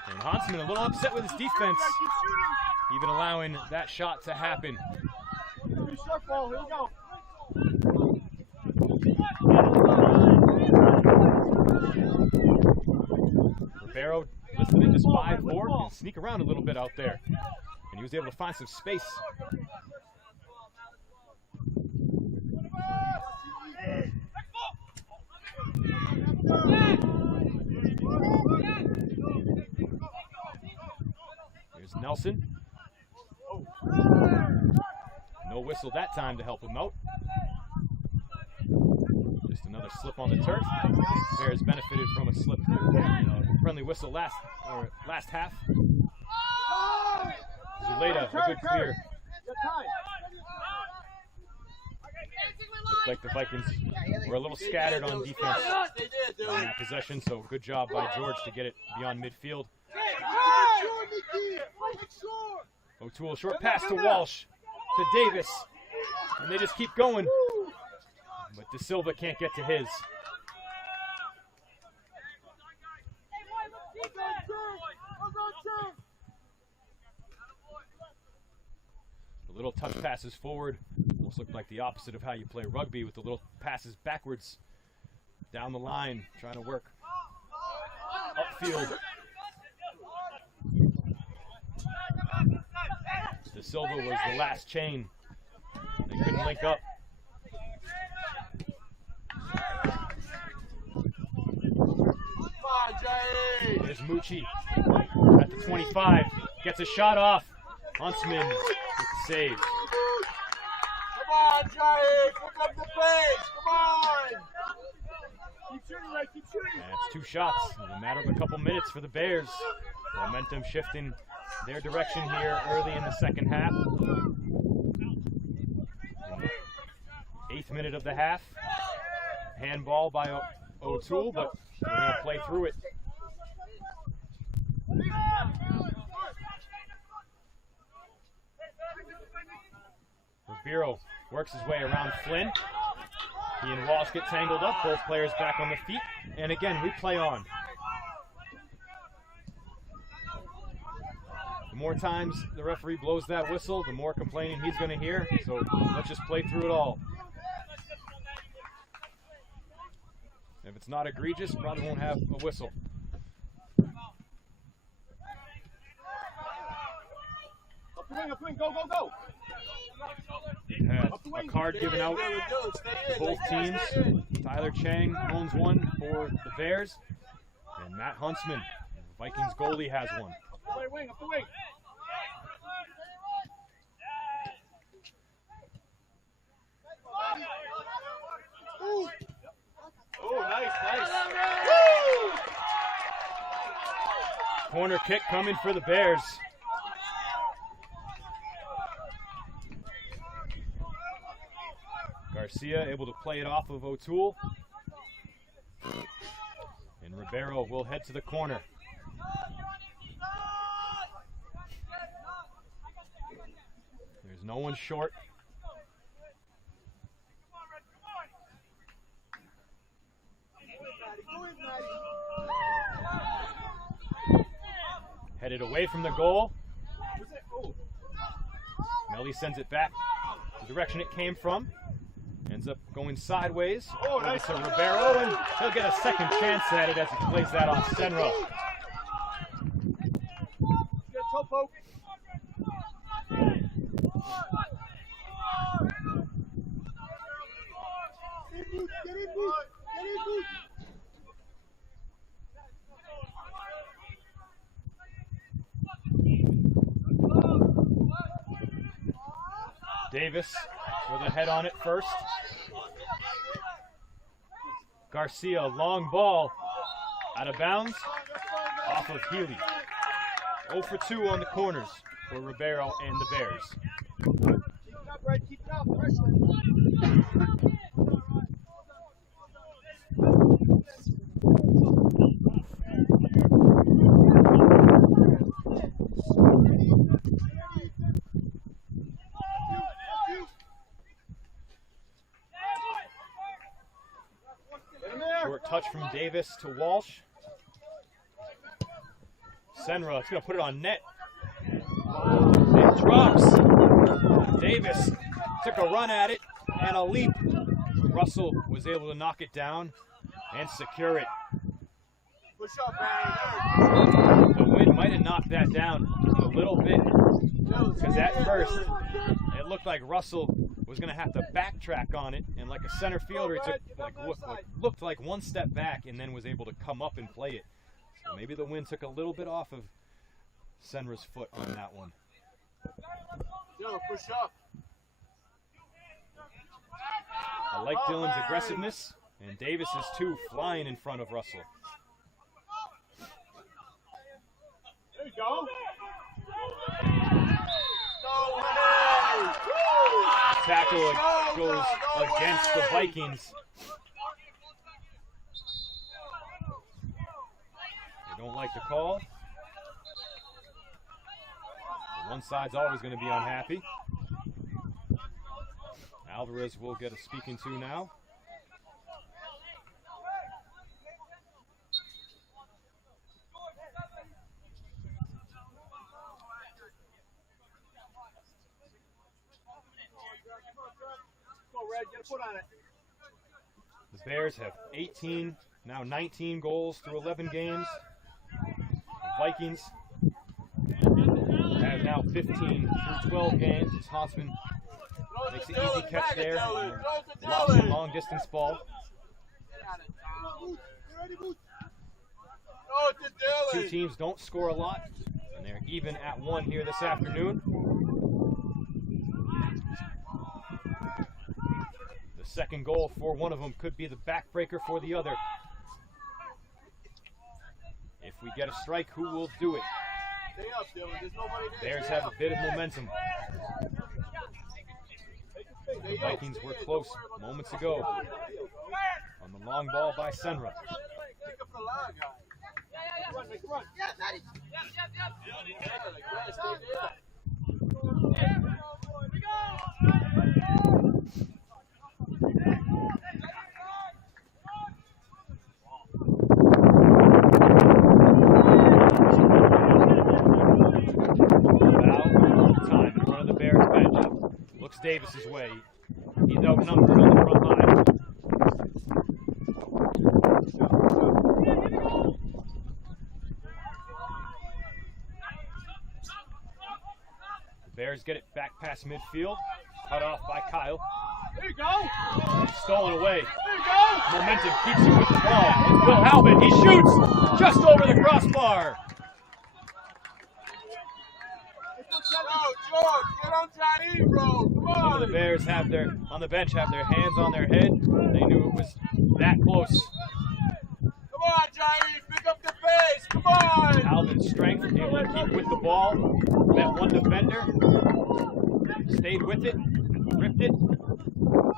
And Huntsman a little upset with his defense, even allowing that shot to happen. Short ball, here we go. Ribeiro listed it as 5'4", can sneak around a little bit out there. And he was able to find some space. Here's Nelson. No whistle that time to help him out. Just another slip on the turf. Bears benefited from a slip, friendly whistle last half. Zuleta, a good clear. Looked like the Vikings were a little scattered on defense on that possession, so good job by George to get it beyond midfield. O'Toole, short pass to Walsh, to Davis, and they just keep going. But De Silva can't get to his. The little touch passes forward almost look like the opposite of how you play rugby, with the little passes backwards down the line, trying to work upfield. De Silva was the last chain. They couldn't link up. There's Mucci at the 25. Gets a shot off. Huntsman with the save. Come on, Jair. Pick up the pace. Come on. Keep shooting, Ray. Keep shooting. And it's 2 shots in a matter of a couple minutes for the Bears. Momentum shifting their direction here early in the second half. 8th minute of the half. Handball by O'Toole, but they're going to play through it. Ribeiro works his way around Flynn. He and Walsh get tangled up. Both players back on the feet. And again, we play on. The more times the referee blows that whistle, the more complaining he's going to hear. So let's just play through it all. If it's not egregious, probably won't have a whistle. Up swing, go, go, go! Had a card given out to both teams. Tyler Chang owns one for the Bears, and Matt Huntsman, the Vikings goalie, has one. Up the wing, up the wing! Oh, nice, nice. Corner kick coming for the Bears. Garcia able to play it off of O'Toole. And Ribeiro will head to the corner. There's no one short. Headed away from the goal. Melly sends it back the direction it came from. Ends up going sideways. Oh, nice. To Ribeiro, and he'll get a second chance at it as he plays that off Senra. Good toe poke. Get in, boot. Davis with a head on it first. Garcia, long ball, out of bounds, off of Healy. 0 for 2 on the corners for Ribeiro and the Bears. Keep it up, Red. Keep it up. Pressure. Short touch from Davis to Walsh. Senra, it's going to put it on net. It drops. Davis took a run at it and a leap. Russell was able to knock it down and secure it. Push up, man. The wind might have knocked that down just a little bit, because at first it looked like Russell was going to have to backtrack on it, and like a center fielder, he took looked like one step back and then was able to come up and play it. So maybe the wind took a little bit off of Senra's foot on that one. Yo, push up. I like Dylan's aggressiveness, and Davis is too, flying in front of Russell. There you go. Tackle goes against the Vikings. They don't like the call. One side's always going to be unhappy. Alvarez will get a speaking to now. The Bears have 18, now 19 goals through 11 games. The Vikings have now 15 through 12 games. As Huntsman makes an easy catch there. Long distance ball. Two teams don't score a lot, and they're even at 1 here this afternoon. The second goal for one of them could be the backbreaker for the other. If we get a strike, who will do it? Bears have a bit of momentum. The Vikings were close moments ago on the long ball by Senra. looks Davis's way. He's outnumbered on the front line. The Bears get it back past midfield. Cut off by Kyle. There you go. Stolen away. There you go. Momentum keeps him with the ball. Will Halbin, he shoots just over the crossbar. Go, George. Get on Jair, bro. Come Some of the on. Bears on the bench have their hands on their head. They knew it was that close. Come on, Jair. Pick up the pace. Come on. Halbin's strength, able to keep with the ball. Met one defender. Stayed with it. Ripped it.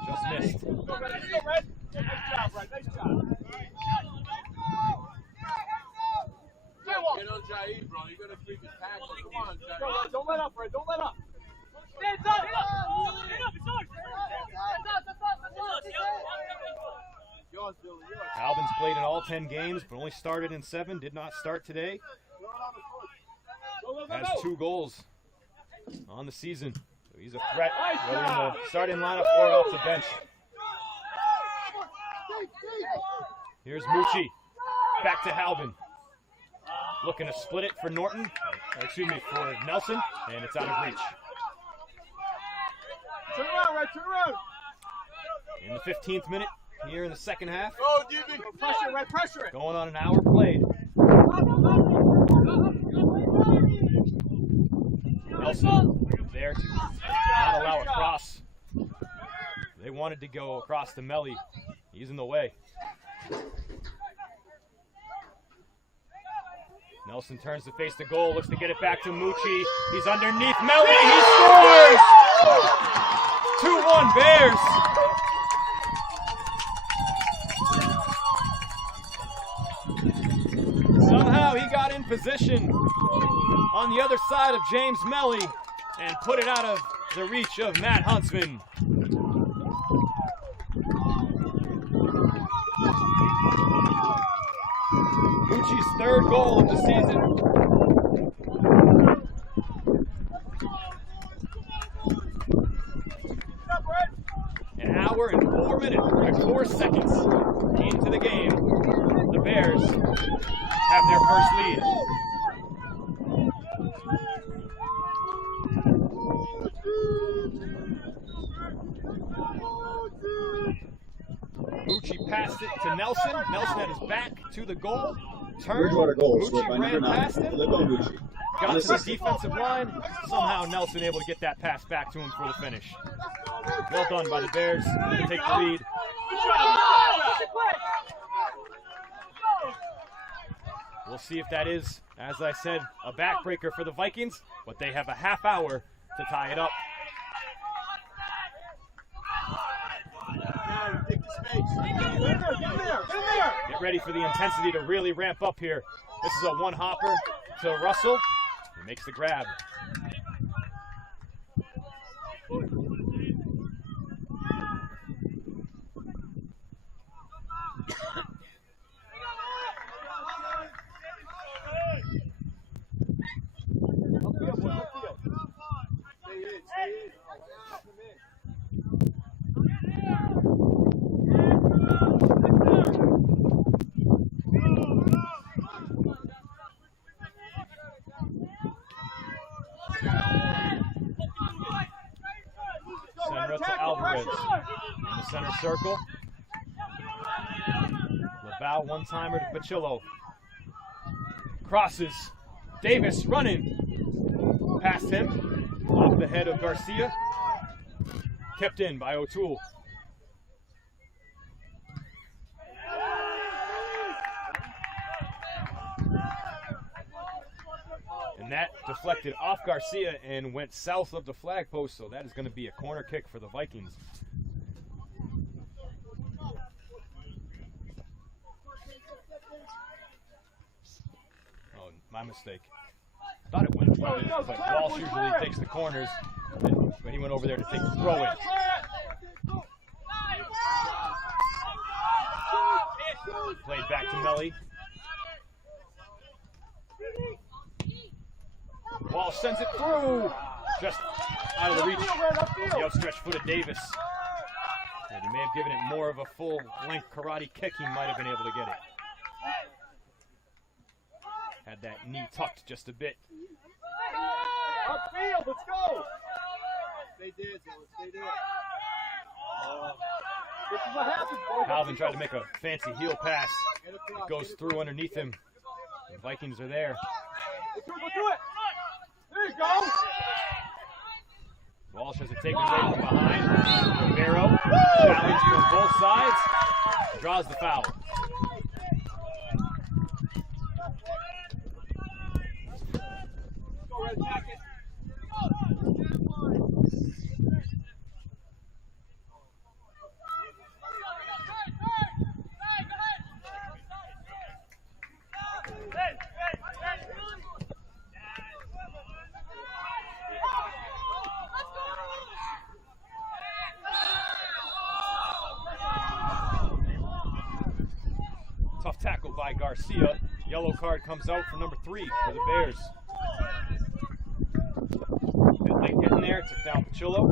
Just missed. Go, Red. Let's go, Red. Nice job, Red. Nice job. Get on Jair, bro. You're going to freaking tackle. Come on, Jair. Go, Red. Don't let up, Red. Don't let up. Stand up. Stand up. It's ours. Yours, Billy. Yours. Halbin's played in all 10 games, but only started in 7. Did not start today. Has 2 goals on the season. So he's a threat, whether in the starting lineup or off the bench. Here's Mucci. Back to Halbin. Looking to split it for Norton. For Nelson, and it's out of reach. Turn around, Red. Turn around. In the 15th minute, here in the second half. Go, DB. Pressure, Red. Pressure it. Going on an hour played. Nelson there to not allow a cross. They wanted to go across to Melly. He's in the way. Nelson turns to face the goal, looks to get it back to Mucci. He's underneath Melly. He scores! 2-1 Bears. Somehow he got in position on the other side of James Melly and put it out of the reach of Matt Huntsman. Mucci's 3rd goal of the season. An hour and 4 minutes, 4 seconds into the game. The Bears have their first lead. Mucci passed it to Nelson. Nelson had his back to the goal. Turned. Bridgewater goal scored by Mucci number ran 9, past him. Filippo Mucci. Got to the defensive line. Somehow Nelson able to get that pass back to him for the finish. Well done by the Bears. They take the lead. We'll see if that is, as I said, a backbreaker for the Vikings, but they have a half hour to tie it up. Get ready for the intensity to really ramp up here. This is a one-hopper to Russell. He makes the grab. Center up to Alvarez in the center circle. Labau one-timer to Pachillo. Crosses. Davis running. Past him. Off the head of Garcia. Kept in by O'Toole. And that deflected off Garcia and went south of the flag post, so that is going to be a corner kick for the Vikings. Oh, my mistake. Thought it went, but Walsh usually takes the corners, but he went over there to take the throw in. Played back to Melly. Walsh sends it through. Just out of the reach of the outstretched foot of Davis. And he may have given it more of a full-length karate kick. He might have been able to get it. Had that knee tucked just a bit. Upfield, let's go! They did, they did. This is what happens, boys. Calvin tried to make a fancy heel pass. It goes through underneath him. The Vikings are there. Go do it! There you go! Walsh has it taken away from behind. Romero, challenge from both sides, draws the foul. Go, Red Jacket. Tough tackle by Garcia. Yellow card comes out for number 3 for the Bears. Bit late getting there, took down Pachillo.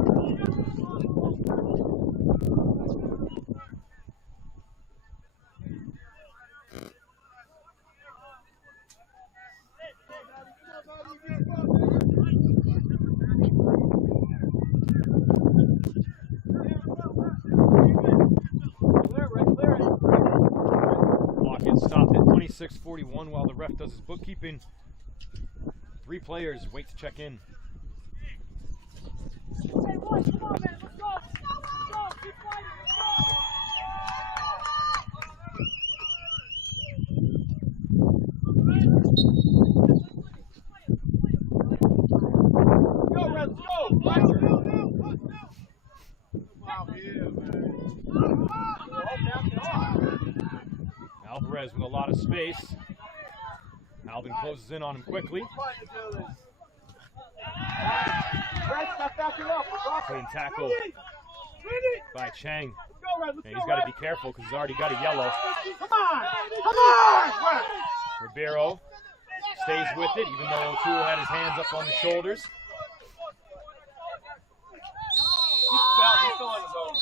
Stopped at 26:41 while the ref does his bookkeeping. 3 players wait to check in. Hey, boys, come on, man. Let's go. Let's go. Keep fighting. Let's go, Red, let's go! Wow, yeah, man. Alvarez with a lot of space. Alvin closes in on him quickly. Clean tackle by Chang. And he's got to be careful because he's already got a yellow. Come on! Come on! Ribeiro stays with it, even though O'Toole had his hands up on his shoulders. He's still on his own.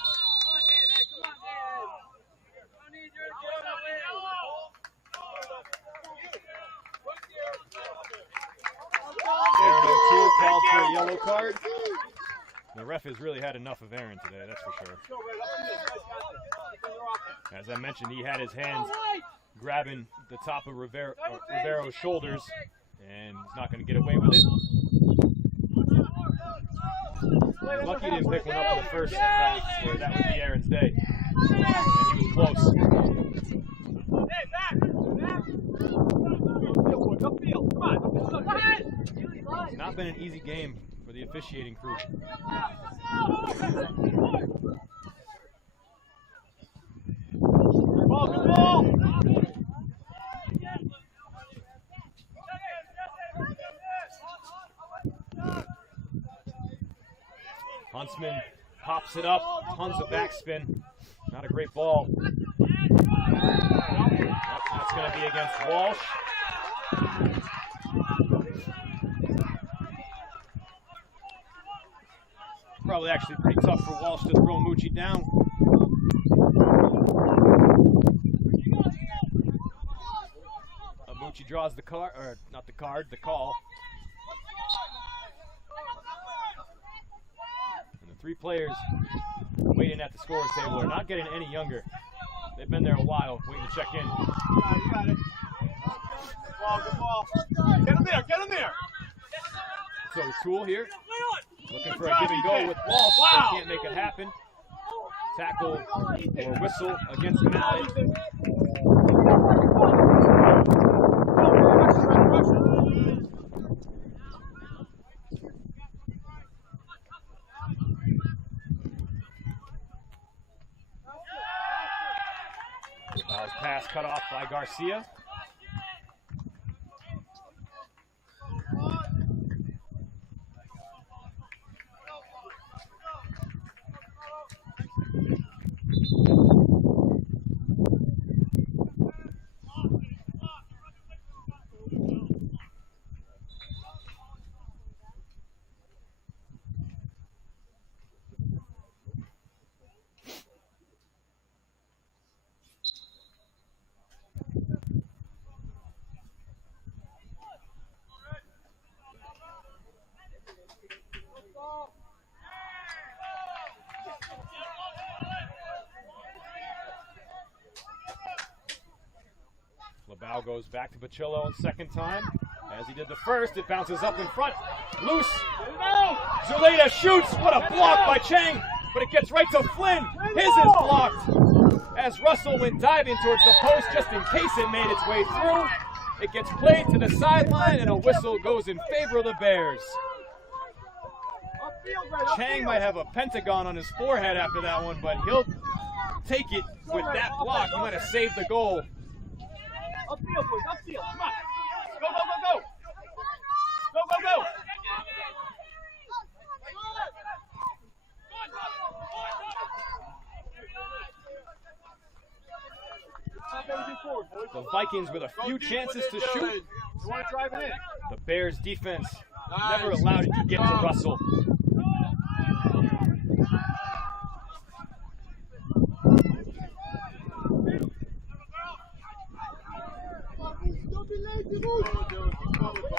Aaron O'Toole called for a yellow card. The ref has really had enough of Aaron today, that's for sure. As I mentioned, he had his hands grabbing the top of Riveiro's shoulders, and he's not going to get away with it. He's lucky he didn't pick one up in the first half, where that would be Aaron's day. And he was close. It's not been an easy game for the officiating crew. Huntsman pops it up, tons of backspin. Not a great ball. That's going to be against Walsh. Probably actually pretty tough for Walsh to throw Moochie down. Moochie draws the card, or not the card, the call. And the 3 players waiting at the scorer's table are not getting any younger. They've been there a while, waiting to check in. You got it. Good ball, good ball. Get him there, get him there. So O'Toole here, looking for a give and go with Walsh. Wow. They can't make it happen. Tackle or whistle against Mallet. Pass cut off by Garcia. Foul goes back to Bacillo on second time. As he did the first, it bounces up in front. Loose. Zuleta shoots. What a block by Chang. But it gets right to Flynn. His is blocked. As Russell went diving towards the post just in case it made its way through. It gets played to the sideline and a whistle goes in favor of the Bears. Chang might have a pentagon on his forehead after that one, but he'll take it with that block. He might have saved the goal. Upfield, boys, upfield. Come on. Go, go, go, go. Go, go, go. The Vikings with a few chances to shoot. You want to drive it in? The Bears defense never allowed it to get to Russell.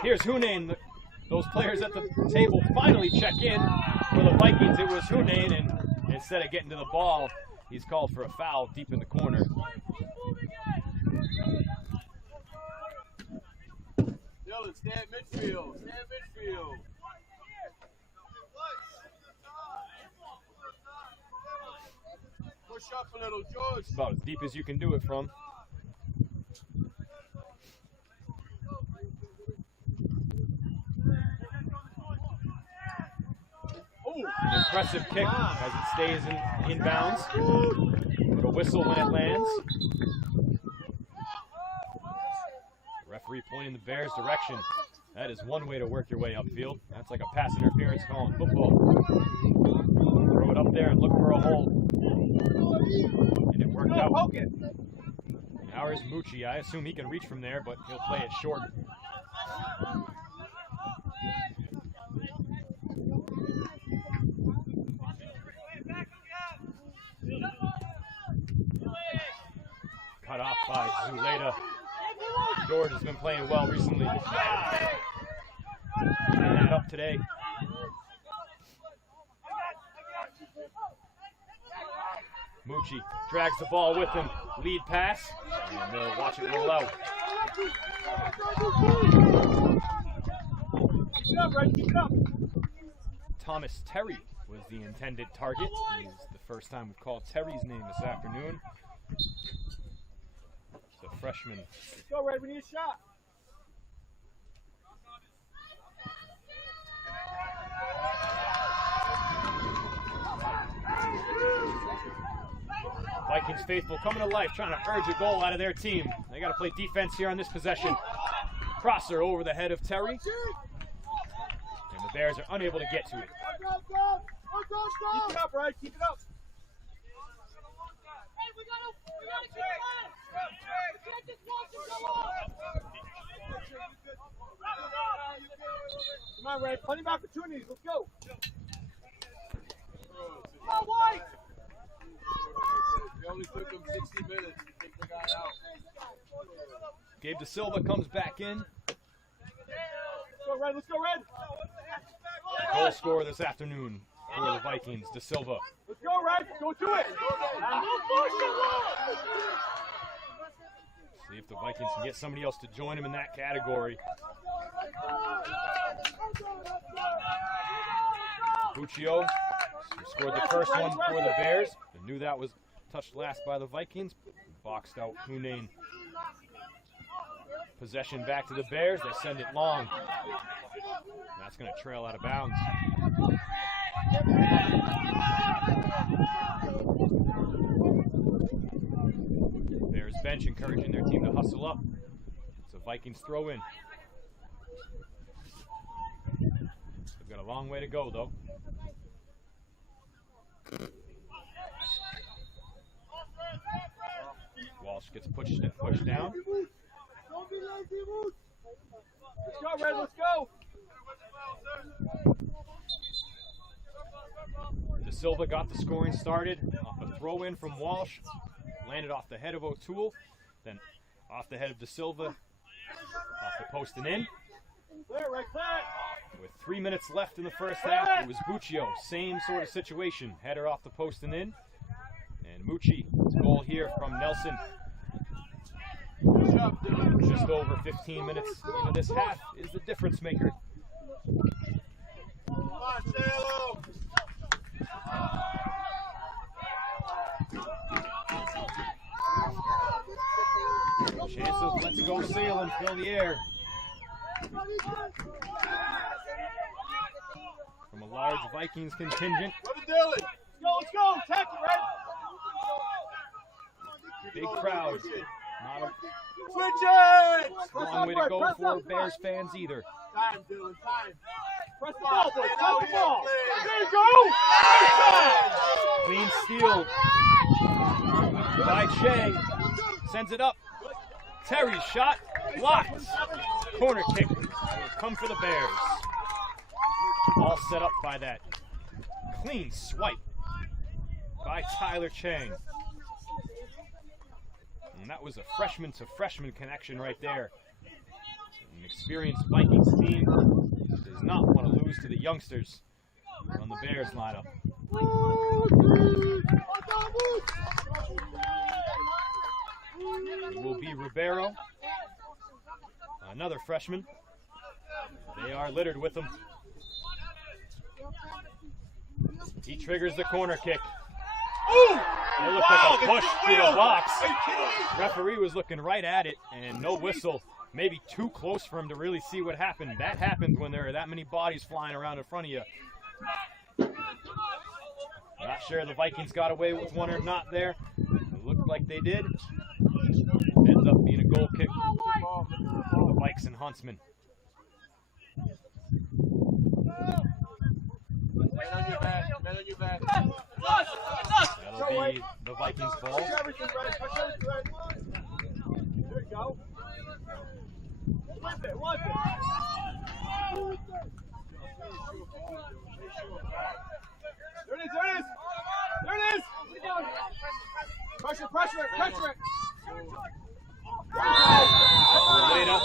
Here's Hunain. Those players at the table finally check in. For the Vikings, it was Hunain, and instead of getting to the ball, he's called for a foul deep in the corner. Dylan, stay at midfield. Stay at midfield. Push up a little, George. It's about as deep as you can do it from. An impressive kick as it stays in bounds. With a whistle when it lands. Referee pointing the Bears' direction. That is one way to work your way upfield. That's like a pass interference call in football. Throw it up there and look for a hole. And it worked out. Now here's Mucci. I assume he can reach from there, but he'll play it short. Cut off by Zuleta. George has been playing well recently. Getting that up today. Mucci drags the ball with him. Lead pass. And they'll watch it roll out. Keep it up, right? Keep it up. Thomas Terry was the intended target. This is the first time we've called Terry's name this afternoon. It's a freshman. Let's go, Red. We need a shot. Vikings faithful coming to life, trying to urge a goal out of their team. They got to play defense here on this possession. Crosser over the head of Terry. And the Bears are unable to get to it. Keep it up, Red. Keep it up. Hey, we gotta keep on. We can't just watch him go on. Come on, Red. Plenty of opportunities. Let's go. Come on, White. We only took them 60 minutes to take the guy out. Gabe De Silva comes back in. Let's go, Red. Let's go, Red. Goal scorer this afternoon for the Vikings, De Silva. Let's go, Red. Go to it. See if the Vikings can get somebody else to join him in that category. Buccio scored the first one for the Bears. They knew that was touched last by the Vikings. Boxed out Hunain. Possession back to the Bears. They send it long. That's going to trail out of bounds. Bears bench encouraging their team to hustle up. It's a Vikings throw in. They've got a long way to go though. Walsh gets pushed down. Let's go, Red. Let's go. De Silva got the scoring started off a throw in from Walsh. Landed off the head of O'Toole. Then off the head of De Silva. Off the post and in. Clear, right, clear. With 3 minutes left in the first half, it was Buccio. Same sort of situation. Header off the post and in. And Mucci, goal here from Nelson. Just over 15 minutes into this half is the difference maker. Come on, Salem. Chance of let's go Salem, fill the air. From a large Vikings contingent. Go to Dylan. Let's go. Tack it, right? Big crowd. Not Switch it! a long way to go for Bears fans either. Time, Dylan, time. Press the ball, boys. Press the ball. There you go! Clean steal by Chang. Sends it up. Terry's shot. Blocked. Corner kick. Come for the Bears. All set up by that clean swipe by Tyler Chang. And that was a freshman to freshman connection right there. An experienced Vikings team does not want to lose to the youngsters on the Bears lineup. It will be Ribeiro, another freshman. They are littered with them. He triggers the corner kick. Ooh! It looked like a push through the box. Referee was looking right at it, and no whistle. Maybe too close for him to really see what happened. That happens when there are that many bodies flying around in front of you. Not sure the Vikings got away with one or not there. It looked like they did. Ends up being a goal kick for the Vikes and Huntsman. Man on your back. Man on your back. That'll be the Vikings ball. Touch everything, right? Touch everything, right? There you go. Whip it, whip it. There it is, there it is. There it is. Pressure, pressure it, pressure it. Later,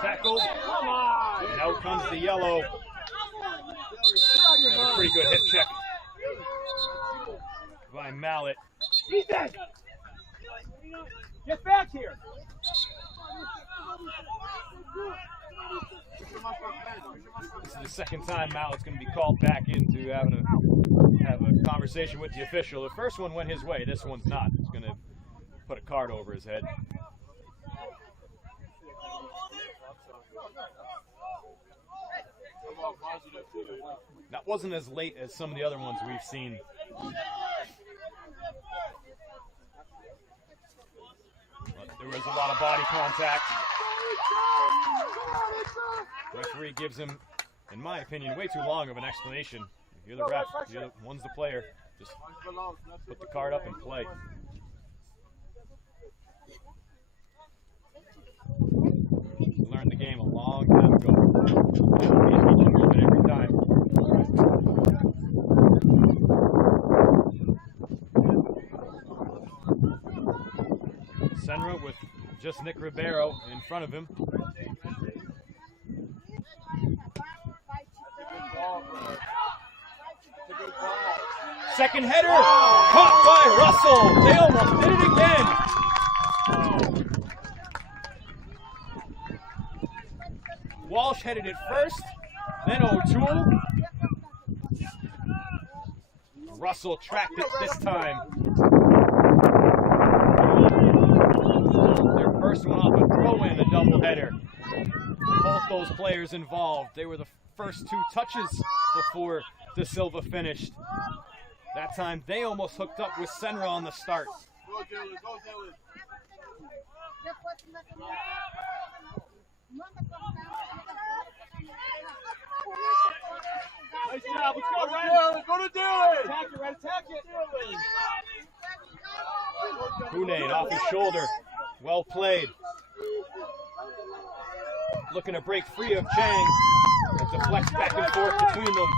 tackled, and out comes the yellow. And a pretty good hip check by Mallet. Ethan! Get back here! This is the second time Mallet's going to be called back in to have a conversation with the official. The first one went his way. This one's not. He's going to put a card over his head. That wasn't as late as some of the other ones we've seen. But there was a lot of body contact. Referee gives him, in my opinion, way too long of an explanation. You're the ref, one's the player. Just put the card up and play. Learned the game a long time ago. But every time. Senra with just Nick Ribeiro in front of him. Second header, caught by Russell. They almost did it again. Walsh headed it first, then O'Toole. Russell tracked it this time. Their first one off a throw-in, a doubleheader. Both those players involved. They were the first two touches before De Silva finished. That time they almost hooked up with Senra on the start. Go, Dylan, go, Dylan. Nice job, let's go, Red. Go to Dylan. Attack it, Red, attack it. Hunane off his shoulder. Well played. Looking to break free of Chang. It deflects back and forth between them.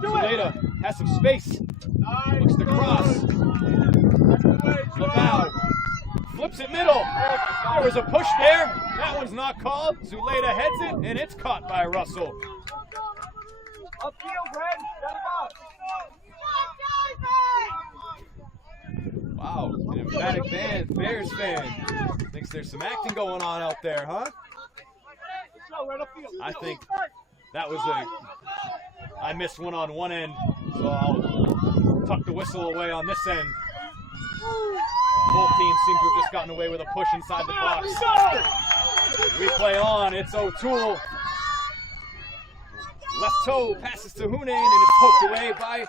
Zuleta has some space. Looks to cross. Lavau flips it middle. There was a push there. That one's not called. Zuleta heads it, and it's caught by Russell. Upfield, Red. Gotta Wow, an Dramatic Bears fan. Thinks there's some acting going on out there, huh? I think that was I missed one on one end, so I'll tuck the whistle away on this end. Both teams seem to have just gotten away with a push inside the box. We play on. It's O'Toole. Left toe passes to Hunain, and it's poked away by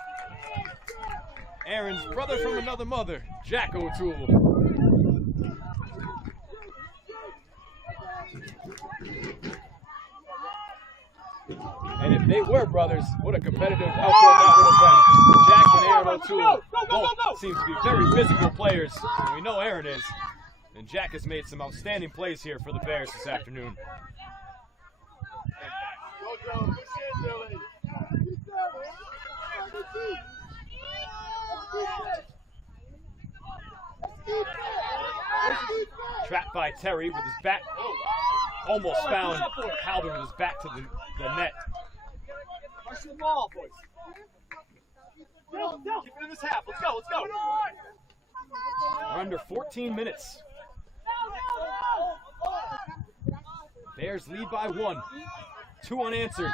Aaron's brother from another mother, Jack O'Toole. And if they were brothers, what a competitive outfield that would have been. Jack and Aaron O'Toole both seem to be very physical players, and we know Aaron is. And Jack has made some outstanding plays here for the Bears this afternoon. Trapped by Terry with his back. Almost found Halbin with his back to the net. Rush the ball, boys. Keep it in this half. Let's go, let's go. We're under 14 minutes. Bears lead by 1. 2 unanswered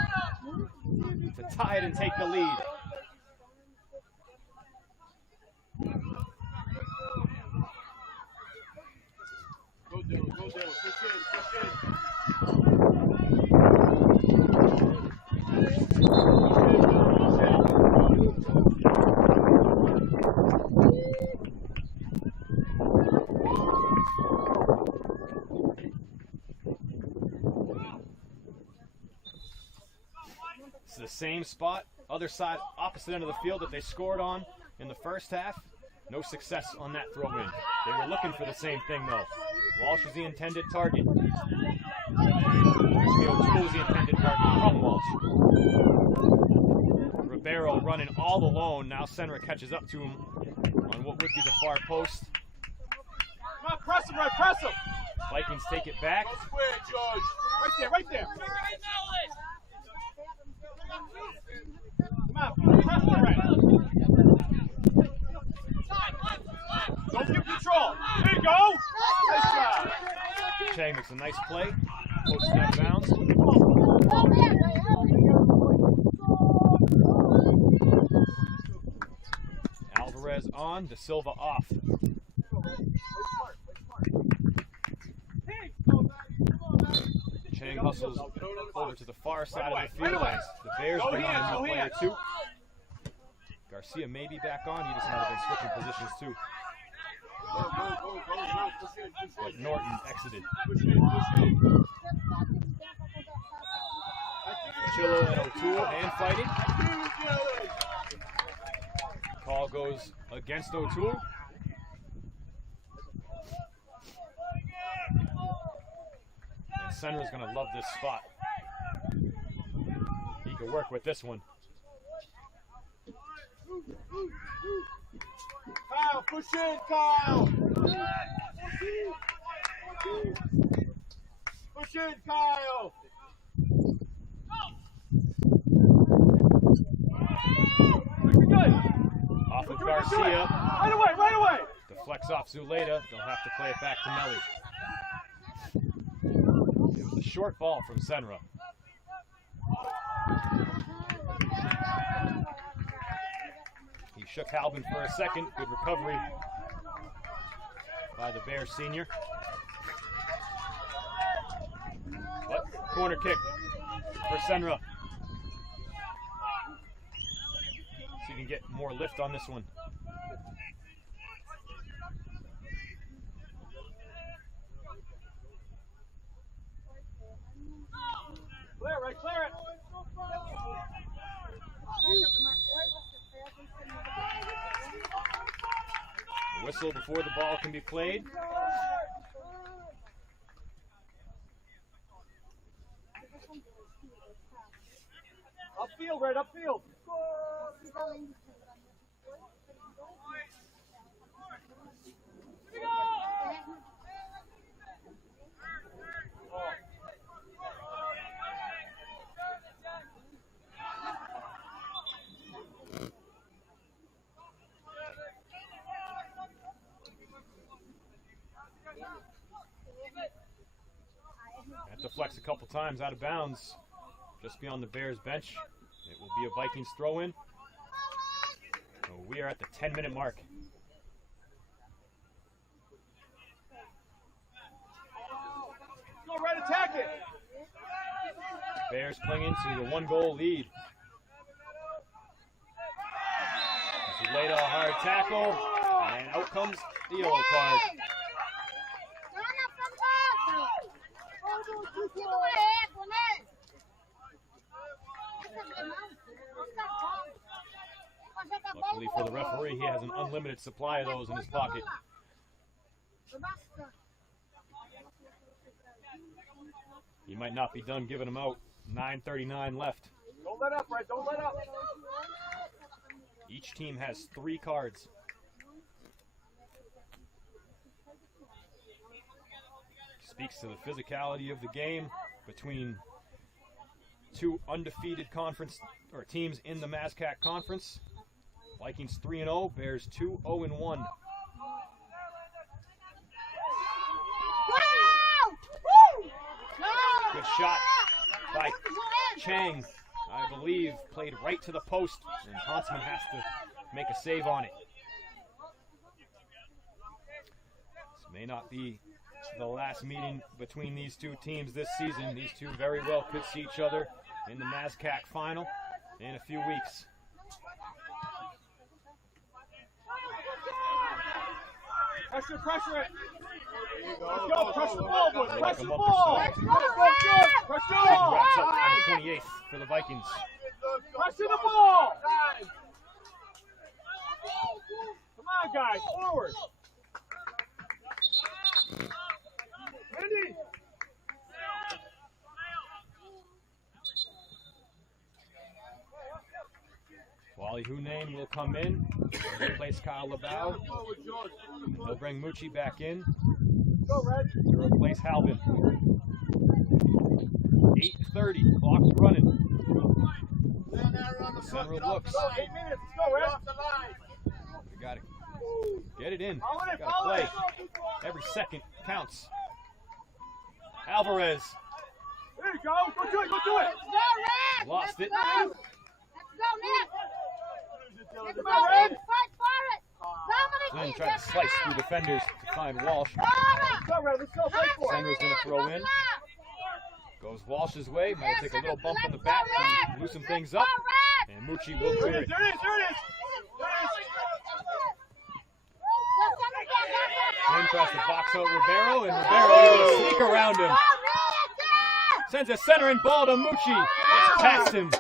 to tie it and take the lead. Go, Dylan, go, Dylan. Push in, push in. This is the same spot, other side, opposite end of the field that they scored on in the first half. No success on that throw in. They were looking for the same thing though. Walsh was the intended target. O'Toole was the intended target from Walsh. Ribeiro running all alone. Now Senra catches up to him on what would be the far post. Come on, press him, right, press him. Vikings take it back. Go square, George. Right there, right there. Come on, press the right. Don't give control. There you go. Nice job. Chang makes a nice play. Post out of bounds. Alvarez on, De Silva off. Chang hustles over to the far side of the field as the Bears bring on a new player too. Garcia may be back on, he just might have been switching positions too. But Norton exited. Chillo and O'Toole hand fighting. Call goes against O'Toole. And Senra's going to love this spot. He can work with this one. Kyle, push in, Kyle. Push in, Kyle. Good. Off of Garcia. Right away, right away. Deflects off Zuleta. They'll have to play it back to Melly. It was a short ball from Senra. He shook Halbin for a second. Good recovery by the Bears senior. But corner kick for Senra. So you can get more lift on this one. Clear it, right, clear it. A whistle before the ball can be played. Upfield, right, upfield. deflects a couple times out of bounds just beyond the Bears bench. It will be a Vikings throw-in. So we are at the 10-minute mark. Go, Red, attack it. Bears clinging to the 1-goal lead. As he laid a hard tackle, and out comes the yellow card. Luckily for the referee, he has an unlimited supply of those in his pocket. He might not be done giving them out. 9:39 left. Don't let up, Red. Don't let up. Each team has 3 cards. Speaks to the physicality of the game between 2 undefeated conference or teams in the MASCAC conference. Vikings 3-0, Bears 2-0-1. Good shot by Chang, I believe, played right to the post, and Huntsman has to make a save on it. This may not be the last meeting between these 2 teams this season. These 2 very well could see each other in the MASCAC final in a few weeks. Pressure it. Let's go, press the ball, boys. Press the ball. Press Season wraps up on the 28th for the Vikings. the ball. Come on, guys, forward. Andy. Wally Hunain will come in, replace Kyle LeBau. They'll bring Mucci back in to replace Halvin. 8:30, clock running. Center looks. 8 minutes. Let's go, Red. We got to get it in. Got to play. Every second counts. Alvarez There you go. Go do it. Go do it. lost it. Come on, Red. Flynn tried to slice through defenders to find Walsh. Let's go, Red. Let's go. Fight for it. Sender's going to throw in. Goes Walsh's way. Might take a little bump in the back to loosen things up. And Mucci will clear it. There it is. There it is. Flynn tries to box out Ribeiro, and Ribeiro able to sneak around him. Sends a centering ball to Mucci. It's past him.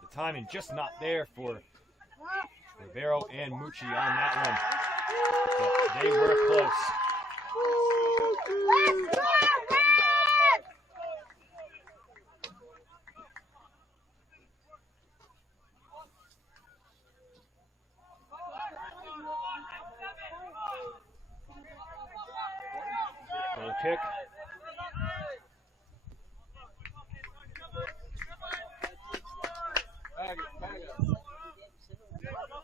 The timing just not there for Ribeiro and Mucci on that one. But they were close. Goal kick.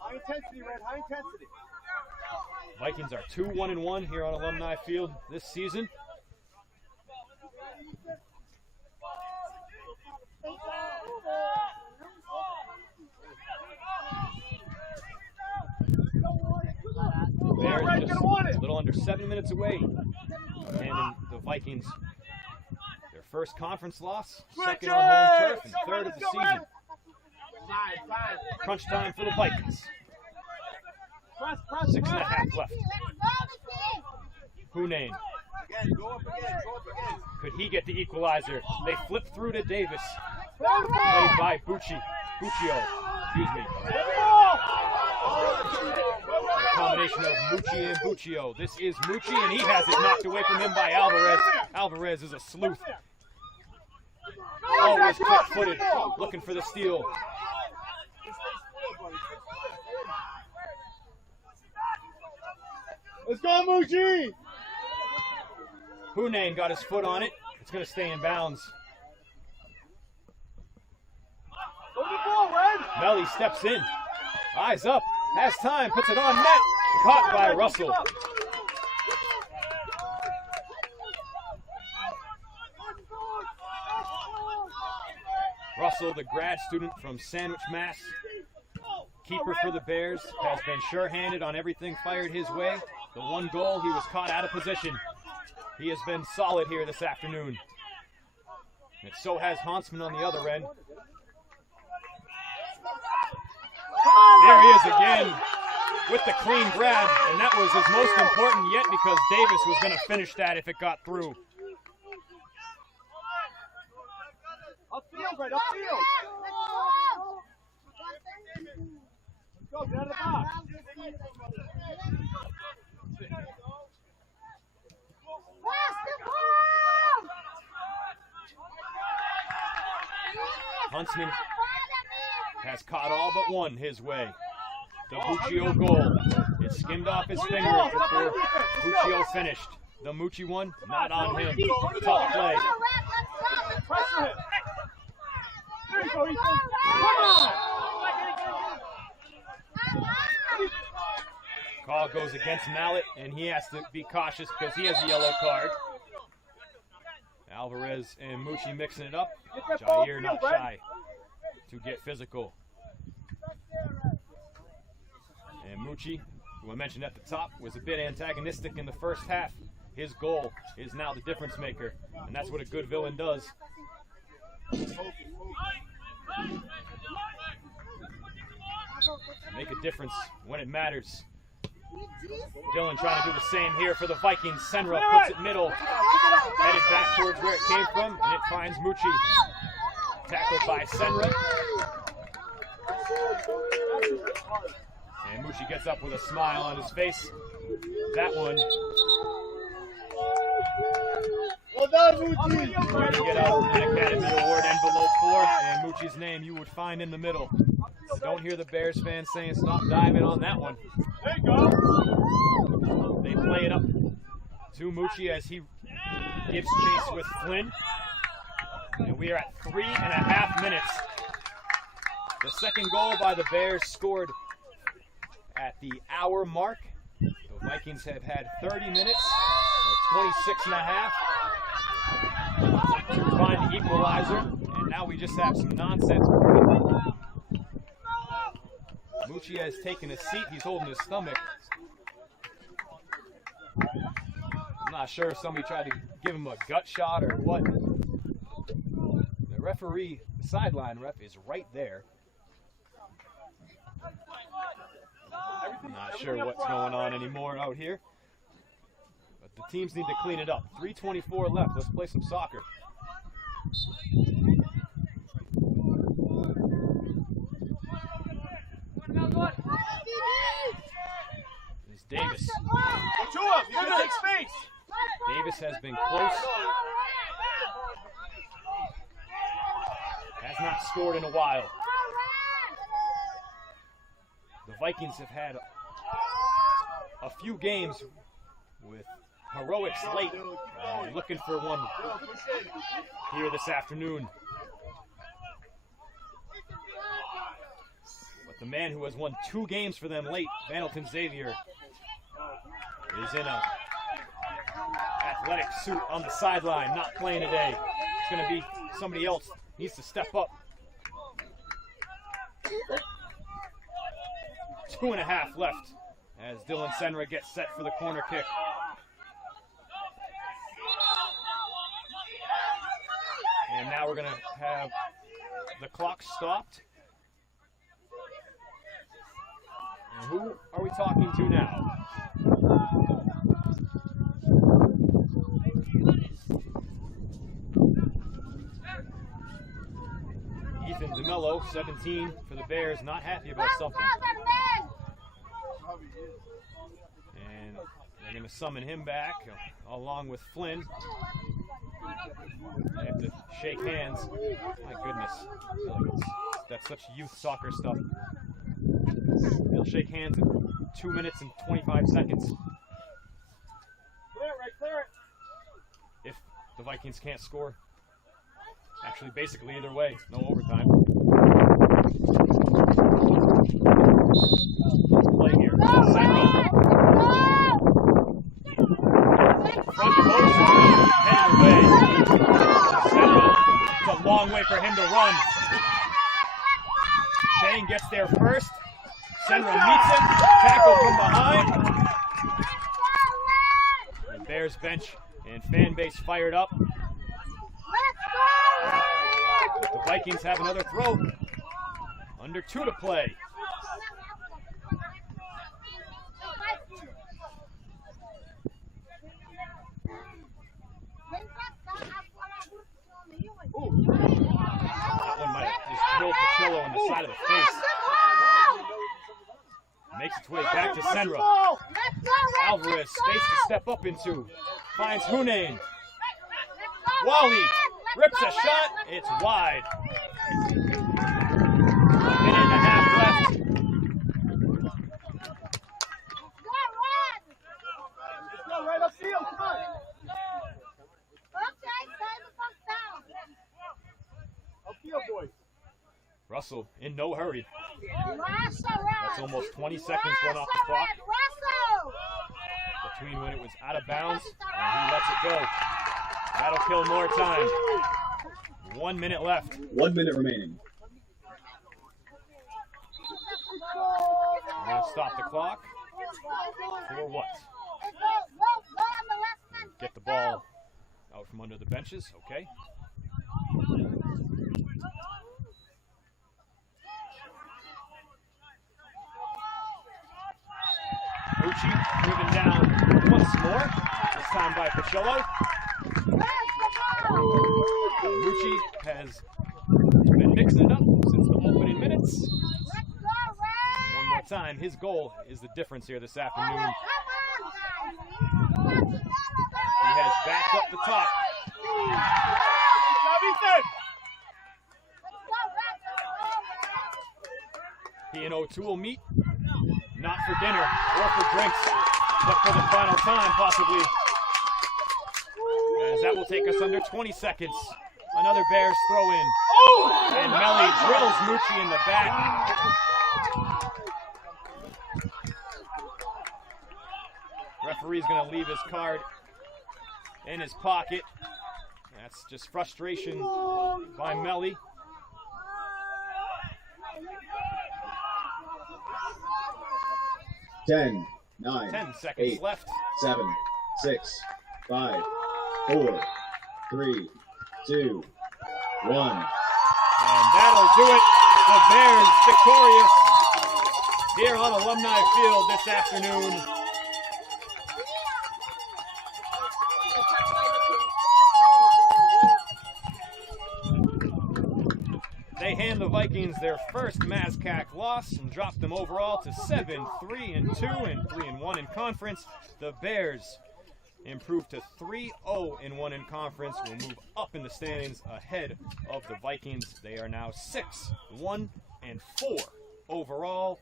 High intensity, Red. High intensity. Vikings are 2-1-1 here on Alumni Field this season. Bears just a little under 7 minutes away, handing the Vikings their first conference loss, second on home turf, and third of the season. Crunch time for the Vikings. 6.5 left. Hunain. Could he get the equalizer? They flip through to Davis. Played by Buccio. Excuse me. Combination of Mucci and Buccio. This is Mucci, and he has it knocked away from him by Alvarez. Alvarez is a sleuth. Always quick-footed, looking for the steal. Let's go, Mucci! Hunain got his foot on it. It's going to stay in bounds. Go the ball, Red! Melly steps in. Eyes up. Has time, puts it on net. Caught by Russell. Russell, the grad student from Sandwich, Mass. Keeper for the Bears, has been sure-handed on everything fired his way. The one goal, he was caught out of position. He has been solid here this afternoon. And so has Huntsman on the other end. There he is again with the clean grab, and that was his most important yet because Davis was going to finish that if it got through. Upfield, right, upfield. Let's go, get out of the box. Huntsman has caught all but one his way. The Muccio goal. It skimmed off his fingers before Muccio finished. The Mucci one, not on him. Tough play. Pressure him. There you go, Ethan. Come on. Call goes against Mallet, and he has to be cautious because he has a yellow card. Alvarez and Mucci mixing it up. Jair not shy to get physical. And Mucci, who I mentioned at the top, was a bit antagonistic in the first half. His goal is now the difference maker, and that's what a good villain does. Make a difference when it matters. Dylan trying to do the same here for the Vikings. Senra puts it middle, headed back towards where it came from, and it finds Mucci. Tackled by Senra. And Mucci gets up with a smile on his face. That one. Well done, Mucci. Going to get out an Academy Award envelope for, and Mucci's name you would find in the middle. Don't hear the Bears fans saying stop diving on that one. There you go. They play it up to Mucci as he gives chase with Flynn. And we are at 3.5 minutes. The second goal by the Bears scored at the hour mark. The Vikings have had 30 minutes, or 26.5, to find the equalizer. And now we just have some nonsense. Mucci has taken a seat. He's holding his stomach. I'm not sure if somebody tried to give him a gut shot or what. The referee, the sideline ref, is right there. I'm not sure what's going on anymore out here. But the teams need to clean it up. 3:24 left. Let's play some soccer. It's Davis. Go to him. You're going to take space. Davis has been close. Has not scored in a while. The Vikings have had a few games with heroics late. Looking for one here this afternoon. But the man who has won 2 games for them late, Vandleton Xavier, is in a athletic suit on the sideline, not playing today. It's going to be somebody else needs to step up. 2.5 left as Dylan Senra gets set for the corner kick. And now we're going to have the clock stopped. And who are we talking to now? Ethan DeMello, 17 for the Bears, not happy about something. And they're going to summon him back along with Flynn. They have to shake hands. My goodness. That's such youth soccer stuff. They'll shake hands in 2 minutes and 25 seconds. Clear it, right, clear it. If the Vikings can't score. Actually, basically either way, no overtime. Senra. Front post, headed away. Senra, it's a long way for him to run. Shane gets there first. Senra meets him, tackle from behind. The Bears bench and fan base fired up. The Vikings have another throw. Under 2 to play. That one might have just drilled Pachillo in the side of the face. Makes its way back to Senra. Alvarez, space to step up into. Finds Hunain. Wally rips a shot. It's wide. A minute and a half left. Let's go right upfield. Come on. Upfield, boys. Russell in no hurry. That's almost 20 seconds run off the clock. Between when it was out of bounds and he lets it go. That'll kill more time. 1 minute left. 1 minute remaining. We're going to stop the clock. For what? Get the ball out from under the benches. Okay. Mucci driven down once more. This time by Pachillo. Mucci has been mixing it up since the opening minutes. One more time, his goal is the difference here this afternoon. He has backed up the top. He and O'Toole meet, not for dinner or for drinks, but for the final time, possibly. As that will take us under 20 seconds. Another Bears throw in. And Melly drills Mucci in the back. Referee's going to leave his card in his pocket. That's just frustration by Melly. Ten, 9, 10 seconds 8, left. 7, 6, 5, 4, 3, 2, 1. And that'll do it. The Bears victorious here on Alumni Field this afternoon. They hand the Vikings their first MASCAC loss and drop them overall to 7-3-2 and 3-1 in conference. The Bears improve to 3-0-1 in conference. Will move up in the standings ahead of the Vikings. They are now 6-1-4 overall.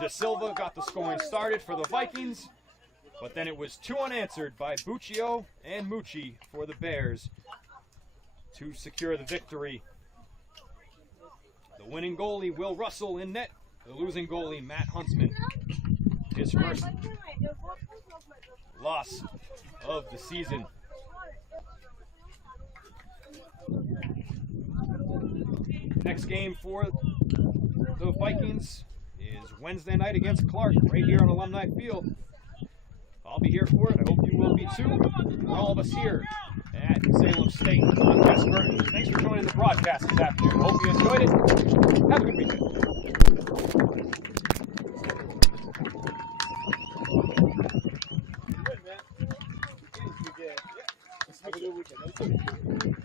De Silva got the scoring started for the Vikings, but then it was 2 unanswered by Buccio and Mucci for the Bears to secure the victory. The winning goalie, Will Russell, in net. The losing goalie, Matt Huntsman. His first loss of the season. Next game for the Vikings is Wednesday night against Clark, right here on Alumni Field. I'll be here for it. I hope you will be too. For all of us here at Salem State, I'm Wes Burton. Thanks for joining the broadcast this afternoon. Hope you enjoyed it. Have a good weekend. Good, man. Have a good weekend.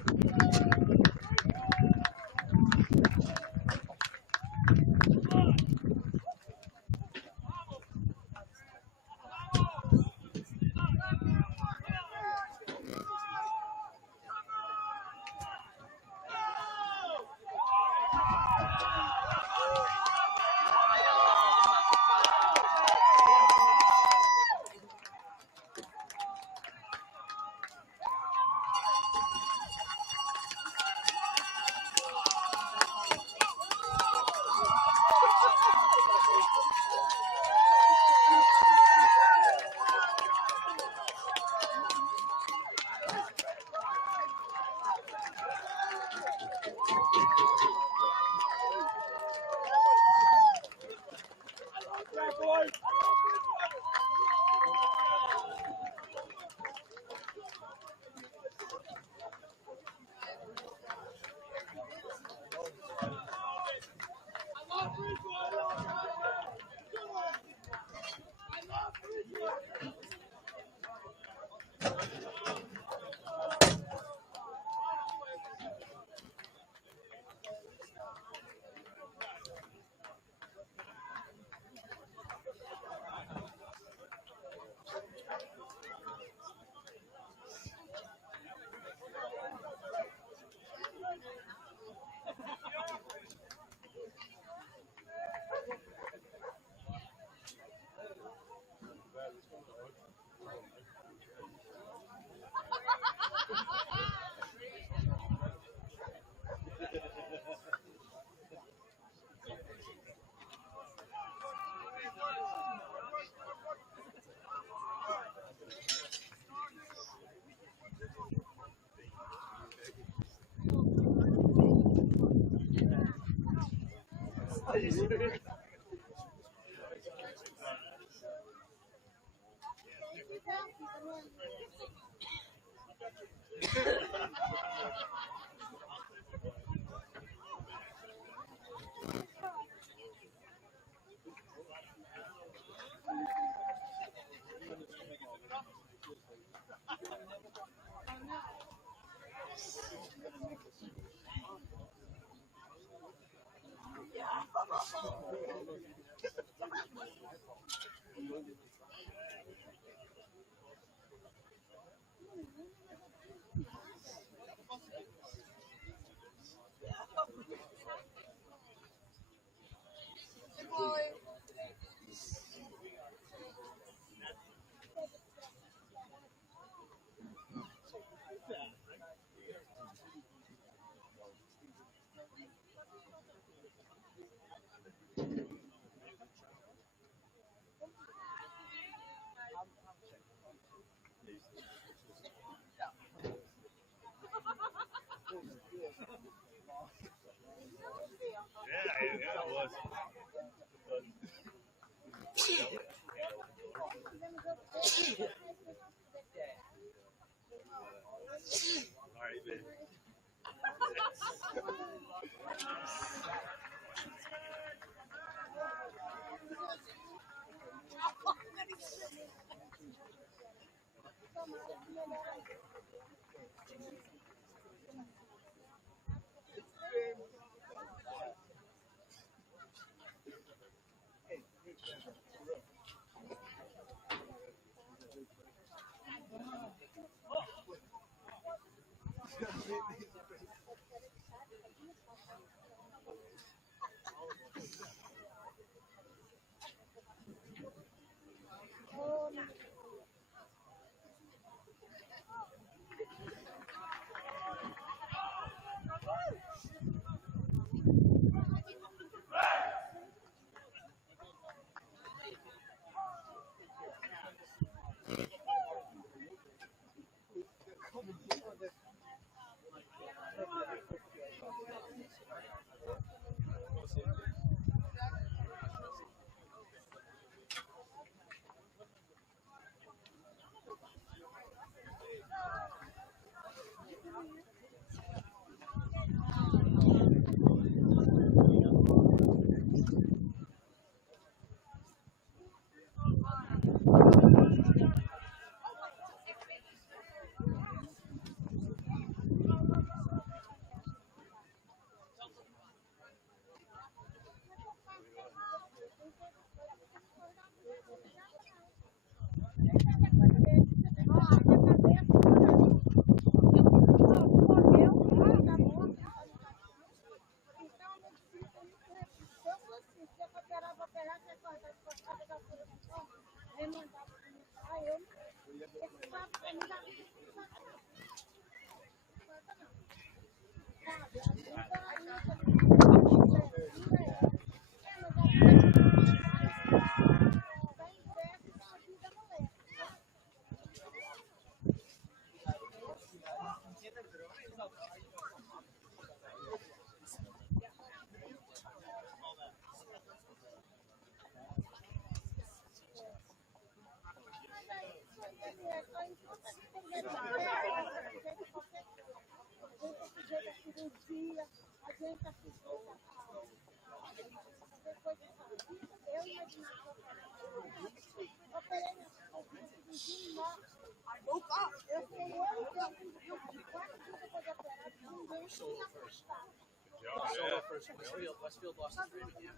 Westfield lost to Framingham.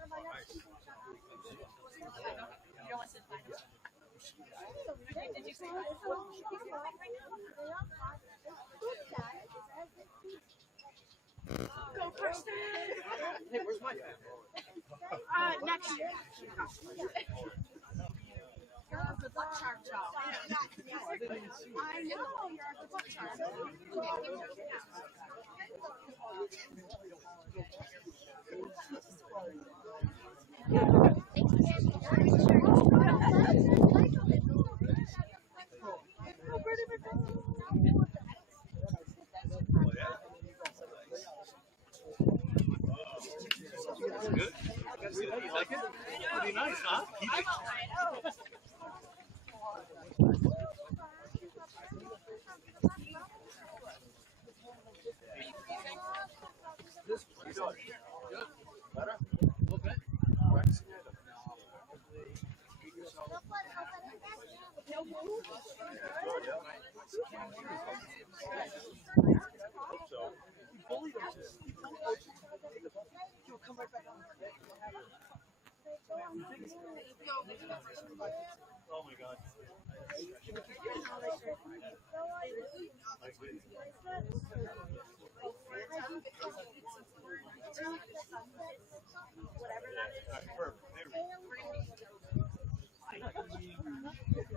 Did you say go first? Hey, where's my bag? Next year. You're a good luck charm, Joe. I know you're a good luck charm. Good. You like it? Pretty nice, huh? Better? A little bit. Practicing it. Hope so. Oh my God. Perfect.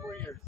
4 years.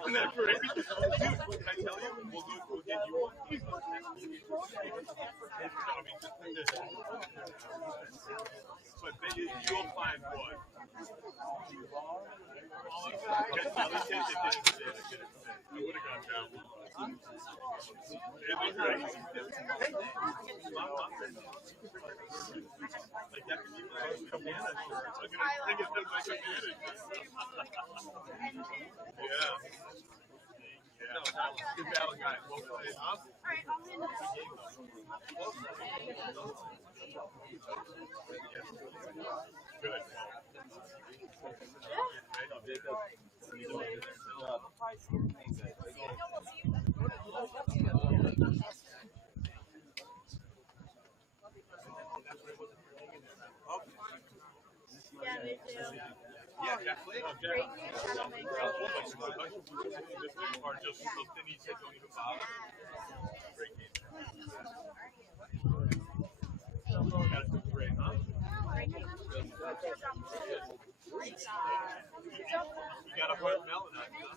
Isn't that great? Dude, can I tell you? We'll get you one. So I bet you'll find one. I would have gone down. It looked great. Like that could be my cabana shirt. I'm going to think of my cabana. Yeah. Good battle, guys. Well played. Awesome. All right, I'll hand Good. Yeah, me too. Yeah, definitely. Great settlement. Or just something he said don't even bother. Great game. That's great, huh? You got a watermelon on you, huh?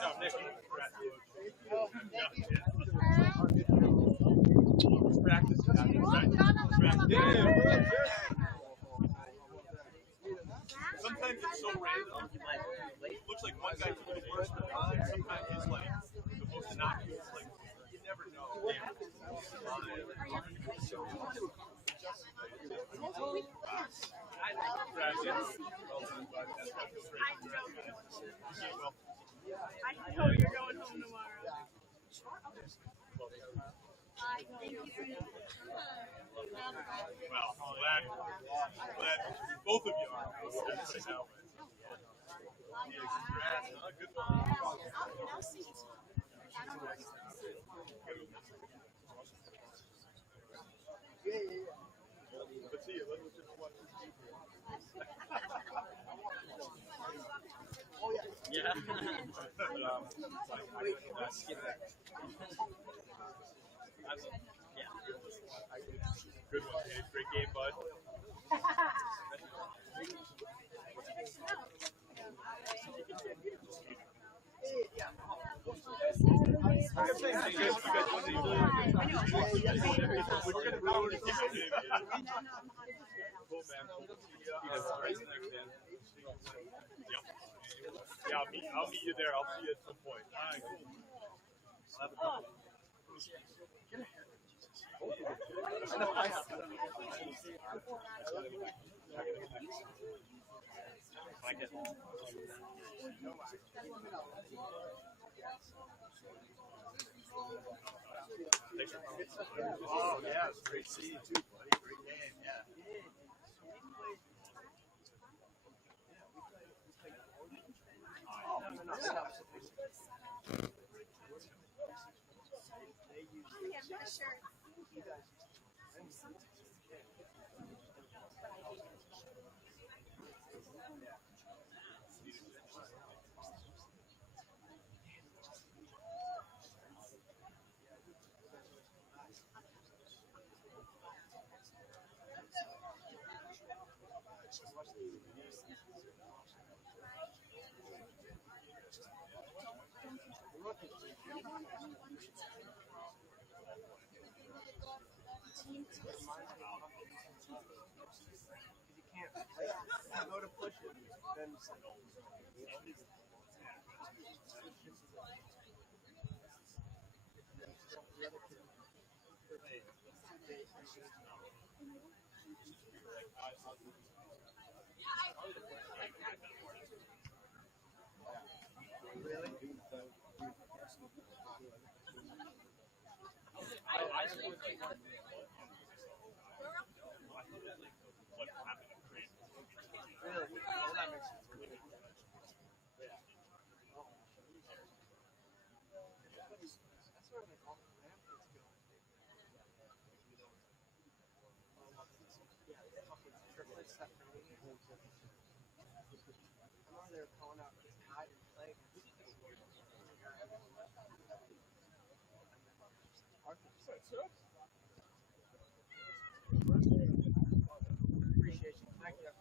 No, Nick, practice. Sometimes it's so random. know you're going home tomorrow. Well, glad both of you are. Let's put it that way. Yeah, congrats. Good one. Let's see. Let's just watch this game. Yeah. Good one, Dave. Great game, bud. Yeah, I'll meet you there. I'll see you at some point. All right, cool. Oh, yeah, it's great seeing you too, buddy. Great game, yeah. Go to push it, then they're calling out his hide and play. Appreciation. Thank you.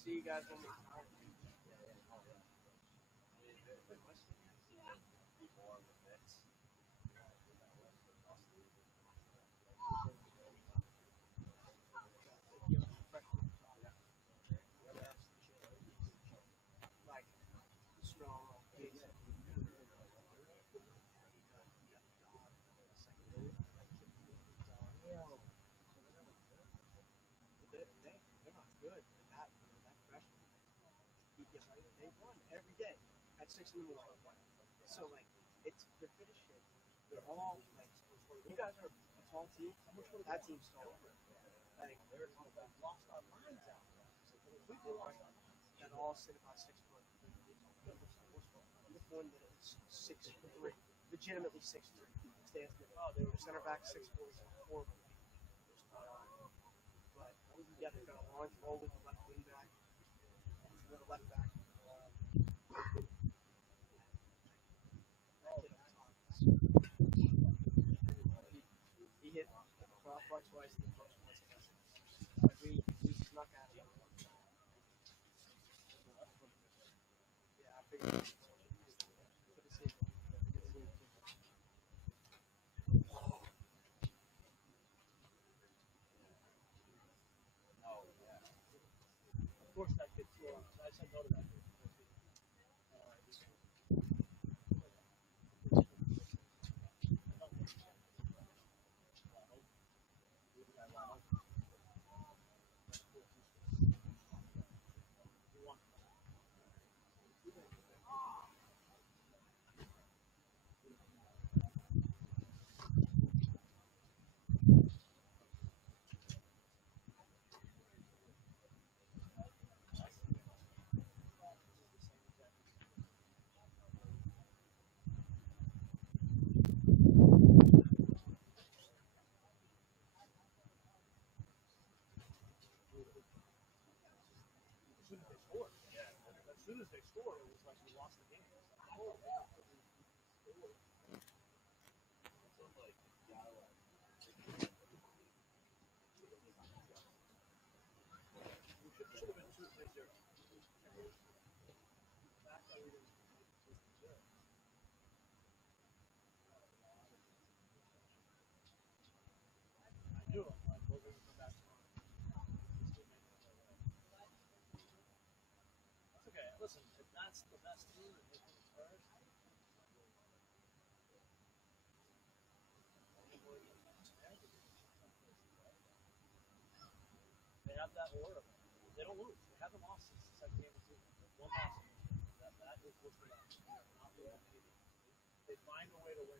See you guys when we like strong. They're not good. That freshman. They won every day. 6 in the morning. So like, it's they're fit as shit. They're all like, you guys are a tall team. That team's tall. Like, we've lost our minds out there. Completely lost our minds. And all sit about 6 foot. The one that is 6'3", legitimately 6'3", stands good. Their center back 6'4", 4. But yeah, they've got a launch roll with the left wing back, with the left back. He hit crossbar twice in the first one. We snuck at him. Yeah, I figured. Good to see you. Of course, that kid too. I said no to that kid. As soon as they scored, it was like we lost the game. Should have been 2-0. I knew it. Like, we're going to come back tomorrow. That's okay. Listen, if that's the best team and they finish first, they have that aura. They don't lose. They haven't lost since the second game of the season. One loss. That is what's going on. Not losing anything. They find a way to win.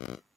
Bye.